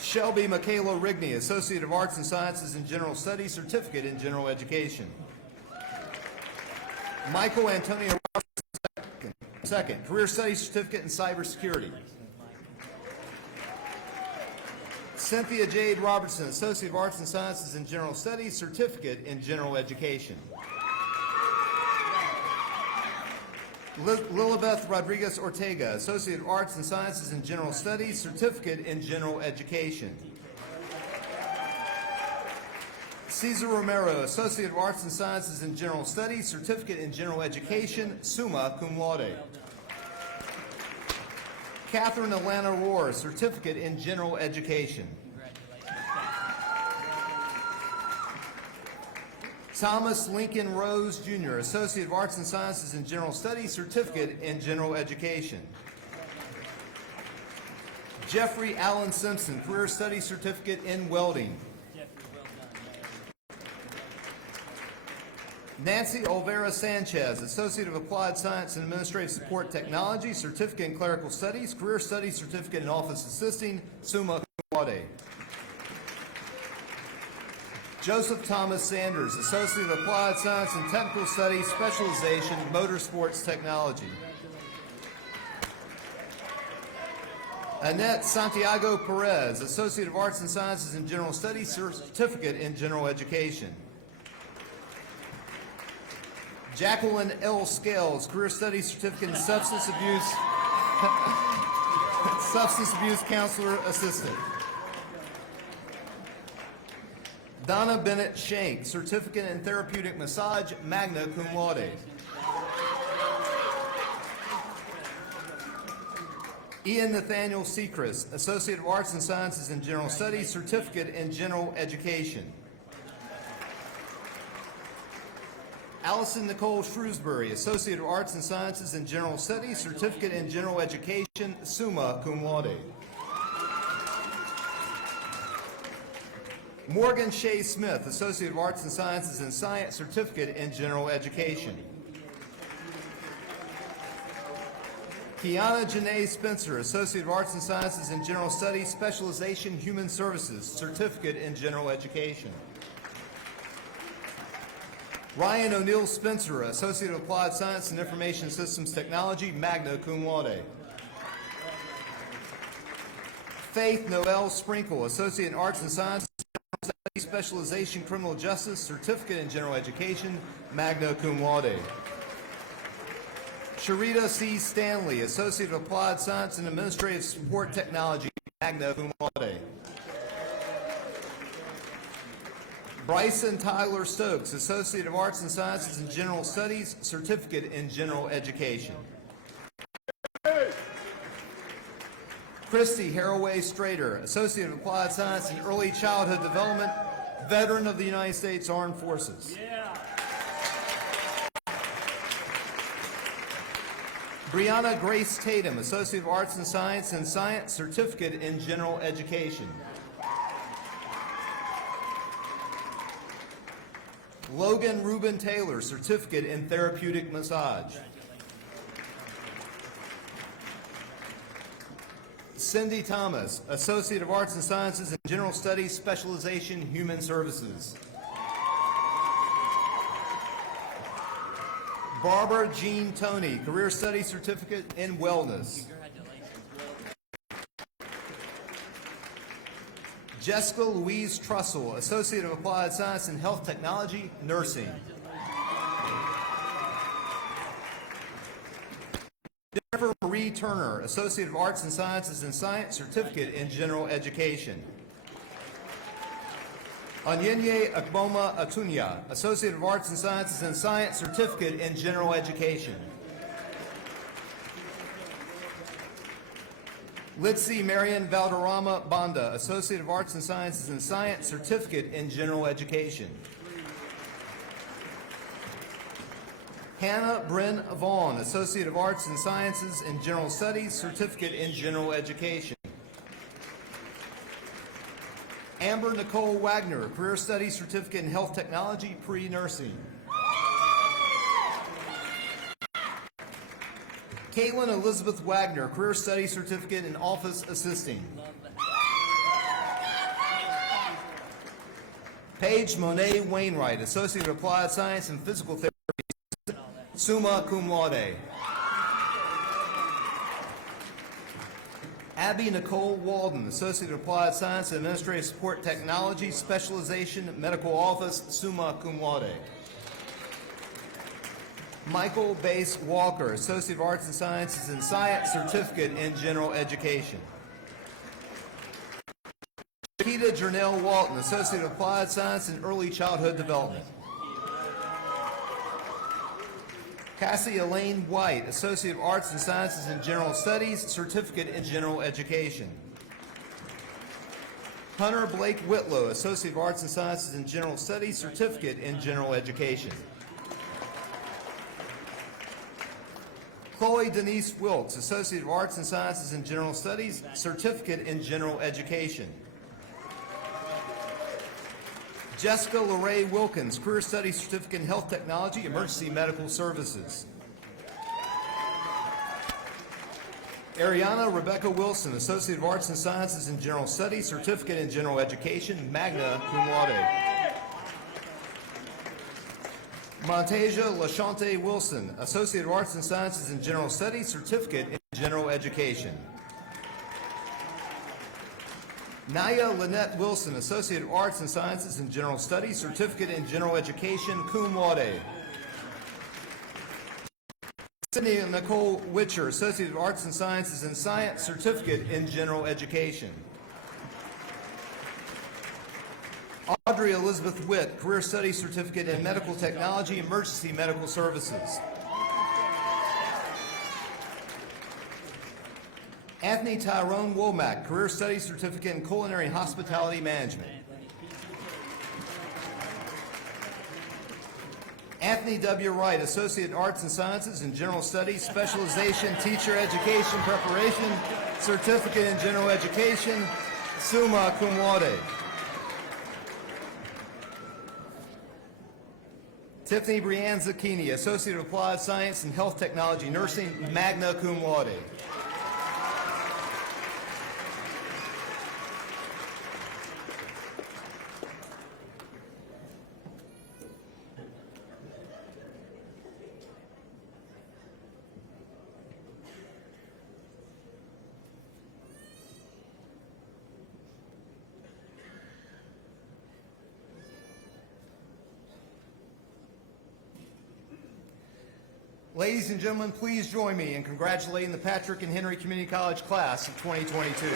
Shelby Michaela Rigney, Associate of Arts and Sciences in General Studies, Certificate in General Education. Michael Antonio Robertson, second, Career Studies Certificate in Cybersecurity. Cynthia Jade Robertson, Associate of Arts and Sciences in General Studies, Certificate in General Education. Lilibeth Rodriguez Ortega, Associate of Arts and Sciences in General Studies, Certificate in General Education. Cesar Romero, Associate of Arts and Sciences in General Studies, Certificate in General Education, summa cum laude. Catherine Alana Rohr, Certificate in General Education. Thomas Lincoln Rose, Jr., Associate of Arts and Sciences in General Studies, Certificate in General Education. Jeffrey Allen Simpson, Career Studies Certificate in Welding. Nancy Olvera Sanchez, Associate of Applied Science and Administrative Support Technology, Certificate in Clerical Studies, Career Studies Certificate in Office Assisting, summa cum laude. Joseph Thomas Sanders, Associate of Applied Science and Technical Studies, Specialization, Motorsports Technology. Annette Santiago Perez, Associate of Arts and Sciences in General Studies, Certificate in General Education. Jacqueline L. Scales, Career Studies Certificate in Substance Abuse, Substance Abuse Counselor Assistant. Donna Bennett Shank, Certificate in Therapeutic Massage, magna cum laude. Ian Nathaniel Sechrist, Associate of Arts and Sciences in General Studies, Certificate in General Education. Allison Nicole Shrewsbury, Associate of Arts and Sciences in General Studies, Certificate in General Education, summa cum laude. Morgan Shea Smith, Associate of Arts and Sciences in Science, Certificate in General Education. Kiana Janae Spencer, Associate of Arts and Sciences in General Studies, Specialization Human Services, Certificate in General Education. Ryan O'Neill Spencer, Associate of Applied Science and Information Systems Technology, magna cum laude. Faith Noel Sprinkle, Associate in Arts and Sciences, Specialization Criminal Justice, Certificate in General Education, magna cum laude. Sharita C. Stanley, Associate of Applied Science and Administrative Support Technology, magna cum laude. Bryson Tyler Stokes, Associate of Arts and Sciences in General Studies, Certificate in General Education. Christy Haraway Strader, Associate of Applied Science in Early Childhood Development, veteran of the United States Armed Forces. Brianna Grace Tatum, Associate of Arts and Science in Science, Certificate in General Education. Logan Reuben Taylor, Certificate in Therapeutic Massage. Cindy Thomas, Associate of Arts and Sciences in General Studies, Specialization Human Services. Barbara Jean Toney, Career Studies Certificate in Wellness. Jessica Louise Trussell, Associate of Applied Science in Health Technology, Nursing. Jennifer Marie Turner, Associate of Arts and Sciences in Science, Certificate in General Education. Onyenye Akboma Atunya, Associate of Arts and Sciences in Science, Certificate in General Education. Litzy Marian Valderrama Banda, Associate of Arts and Sciences in Science, Certificate in General Education. Hannah Bryn Vaughn, Associate of Arts and Sciences in General Studies, Certificate in General Education. Amber Nicole Wagner, Career Studies Certificate in Health Technology, Pre-Nursing. Caitlin Elizabeth Wagner, Career Studies Certificate in Office Assisting. Paige Monet Wainwright, Associate of Applied Science and Physical Therapy, summa cum laude. Abby Nicole Walden, Associate of Applied Science and Administrative Support Technology, Specialization Medical Office, summa cum laude. Michael Bass Walker, Associate of Arts and Sciences in Science, Certificate in General Education. Keita Jernell Walton, Associate of Applied Science in Early Childhood Development. Cassie Elaine White, Associate of Arts and Sciences in General Studies, Certificate in General Education. Hunter Blake Whitlow, Associate of Arts and Sciences in General Studies, Certificate in General Education. Chloe Denise Wilkes, Associate of Arts and Sciences in General Studies, Certificate in General Education. Jessica Lorraine Wilkins, Career Studies Certificate in Health Technology, Emergency Medical Services. Ariana Rebecca Wilson, Associate of Arts and Sciences in General Studies, Certificate in General Education, magna cum laude. Montasia LaShante Wilson, Associate of Arts and Sciences in General Studies, Certificate in General Education. Naya Lynette Wilson, Associate of Arts and Sciences in General Studies, Certificate in General Education, cum laude. Sydney Nicole Witcher, Associate of Arts and Sciences in Science, Certificate in General Education. Audrey Elizabeth Witt, Career Studies Certificate in Medical Technology, Emergency Medical Services. Anthony Tyrone Womack, Career Studies Certificate in Culinary and Hospitality Management. Anthony W. Wright, Associate in Arts and Sciences in General Studies, Specialization, Teacher Education Preparation, Certificate in General Education, summa cum laude. Tiffany Brianne Zucchini, Associate of Applied Science and Health Technology Nursing, magna cum laude. Ladies and gentlemen, please join me in congratulating the Patrick and Henry Community College class of 2022.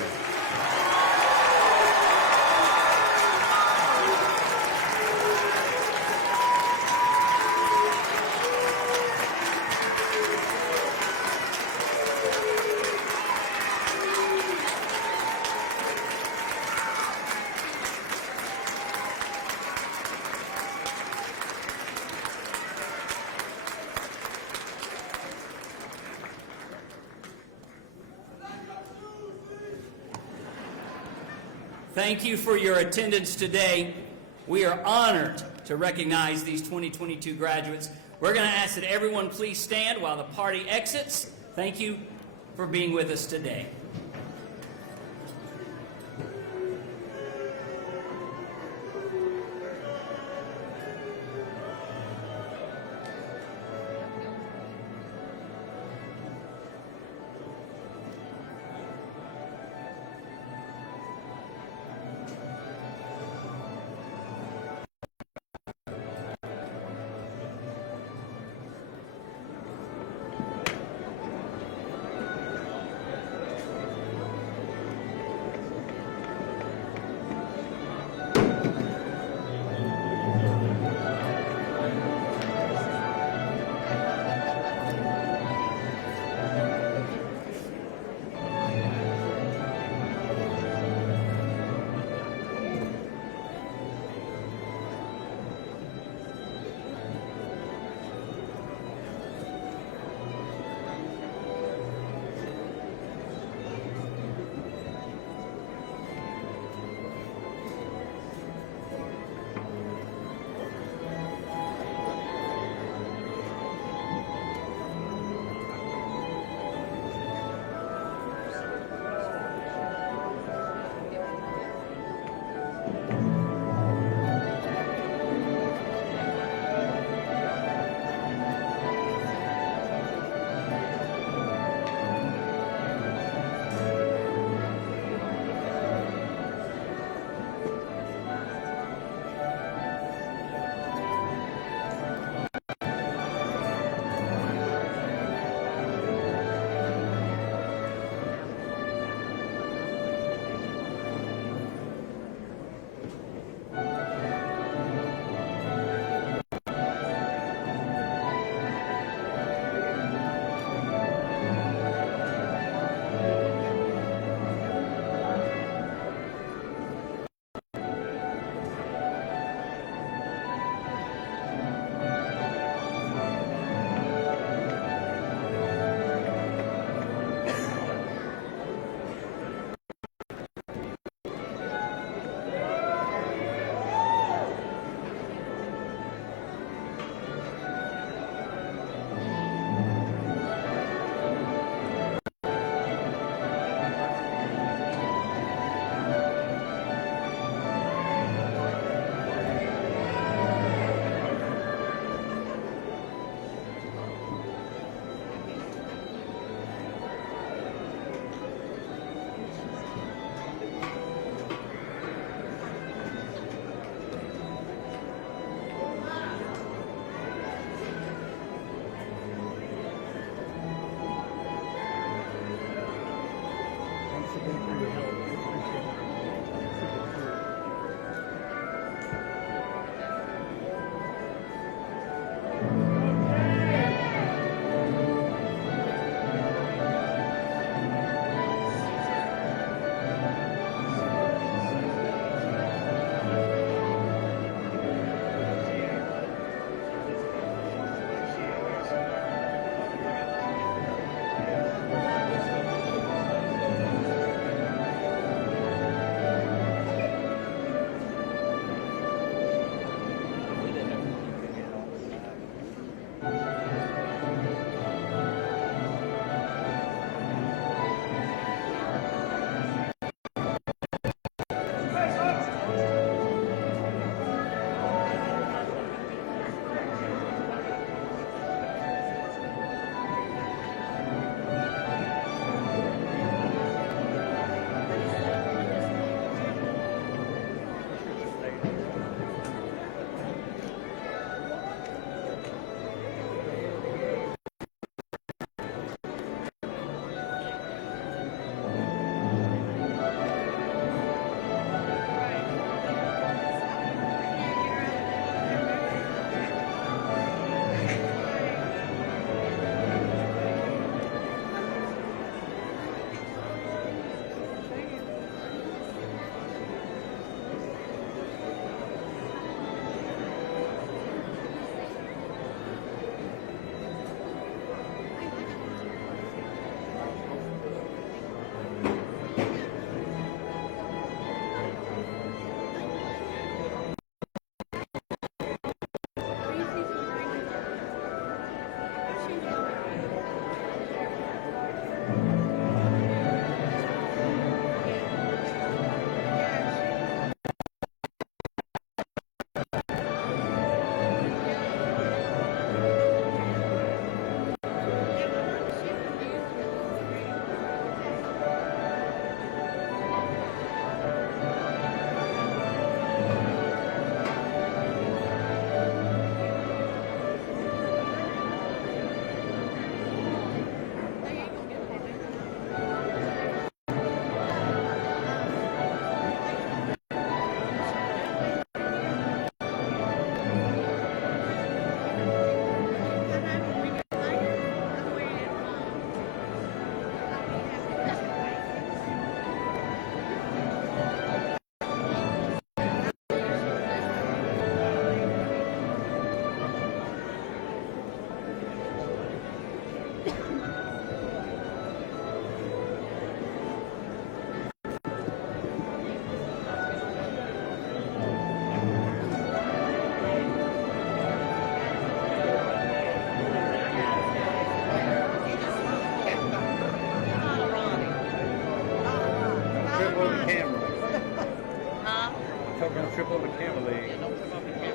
Thank you for your attendance today. We are honored to recognize these 2022 graduates. We're going to ask that everyone please stand while the party exits. Thank you for being with us today. trip over the camera leg.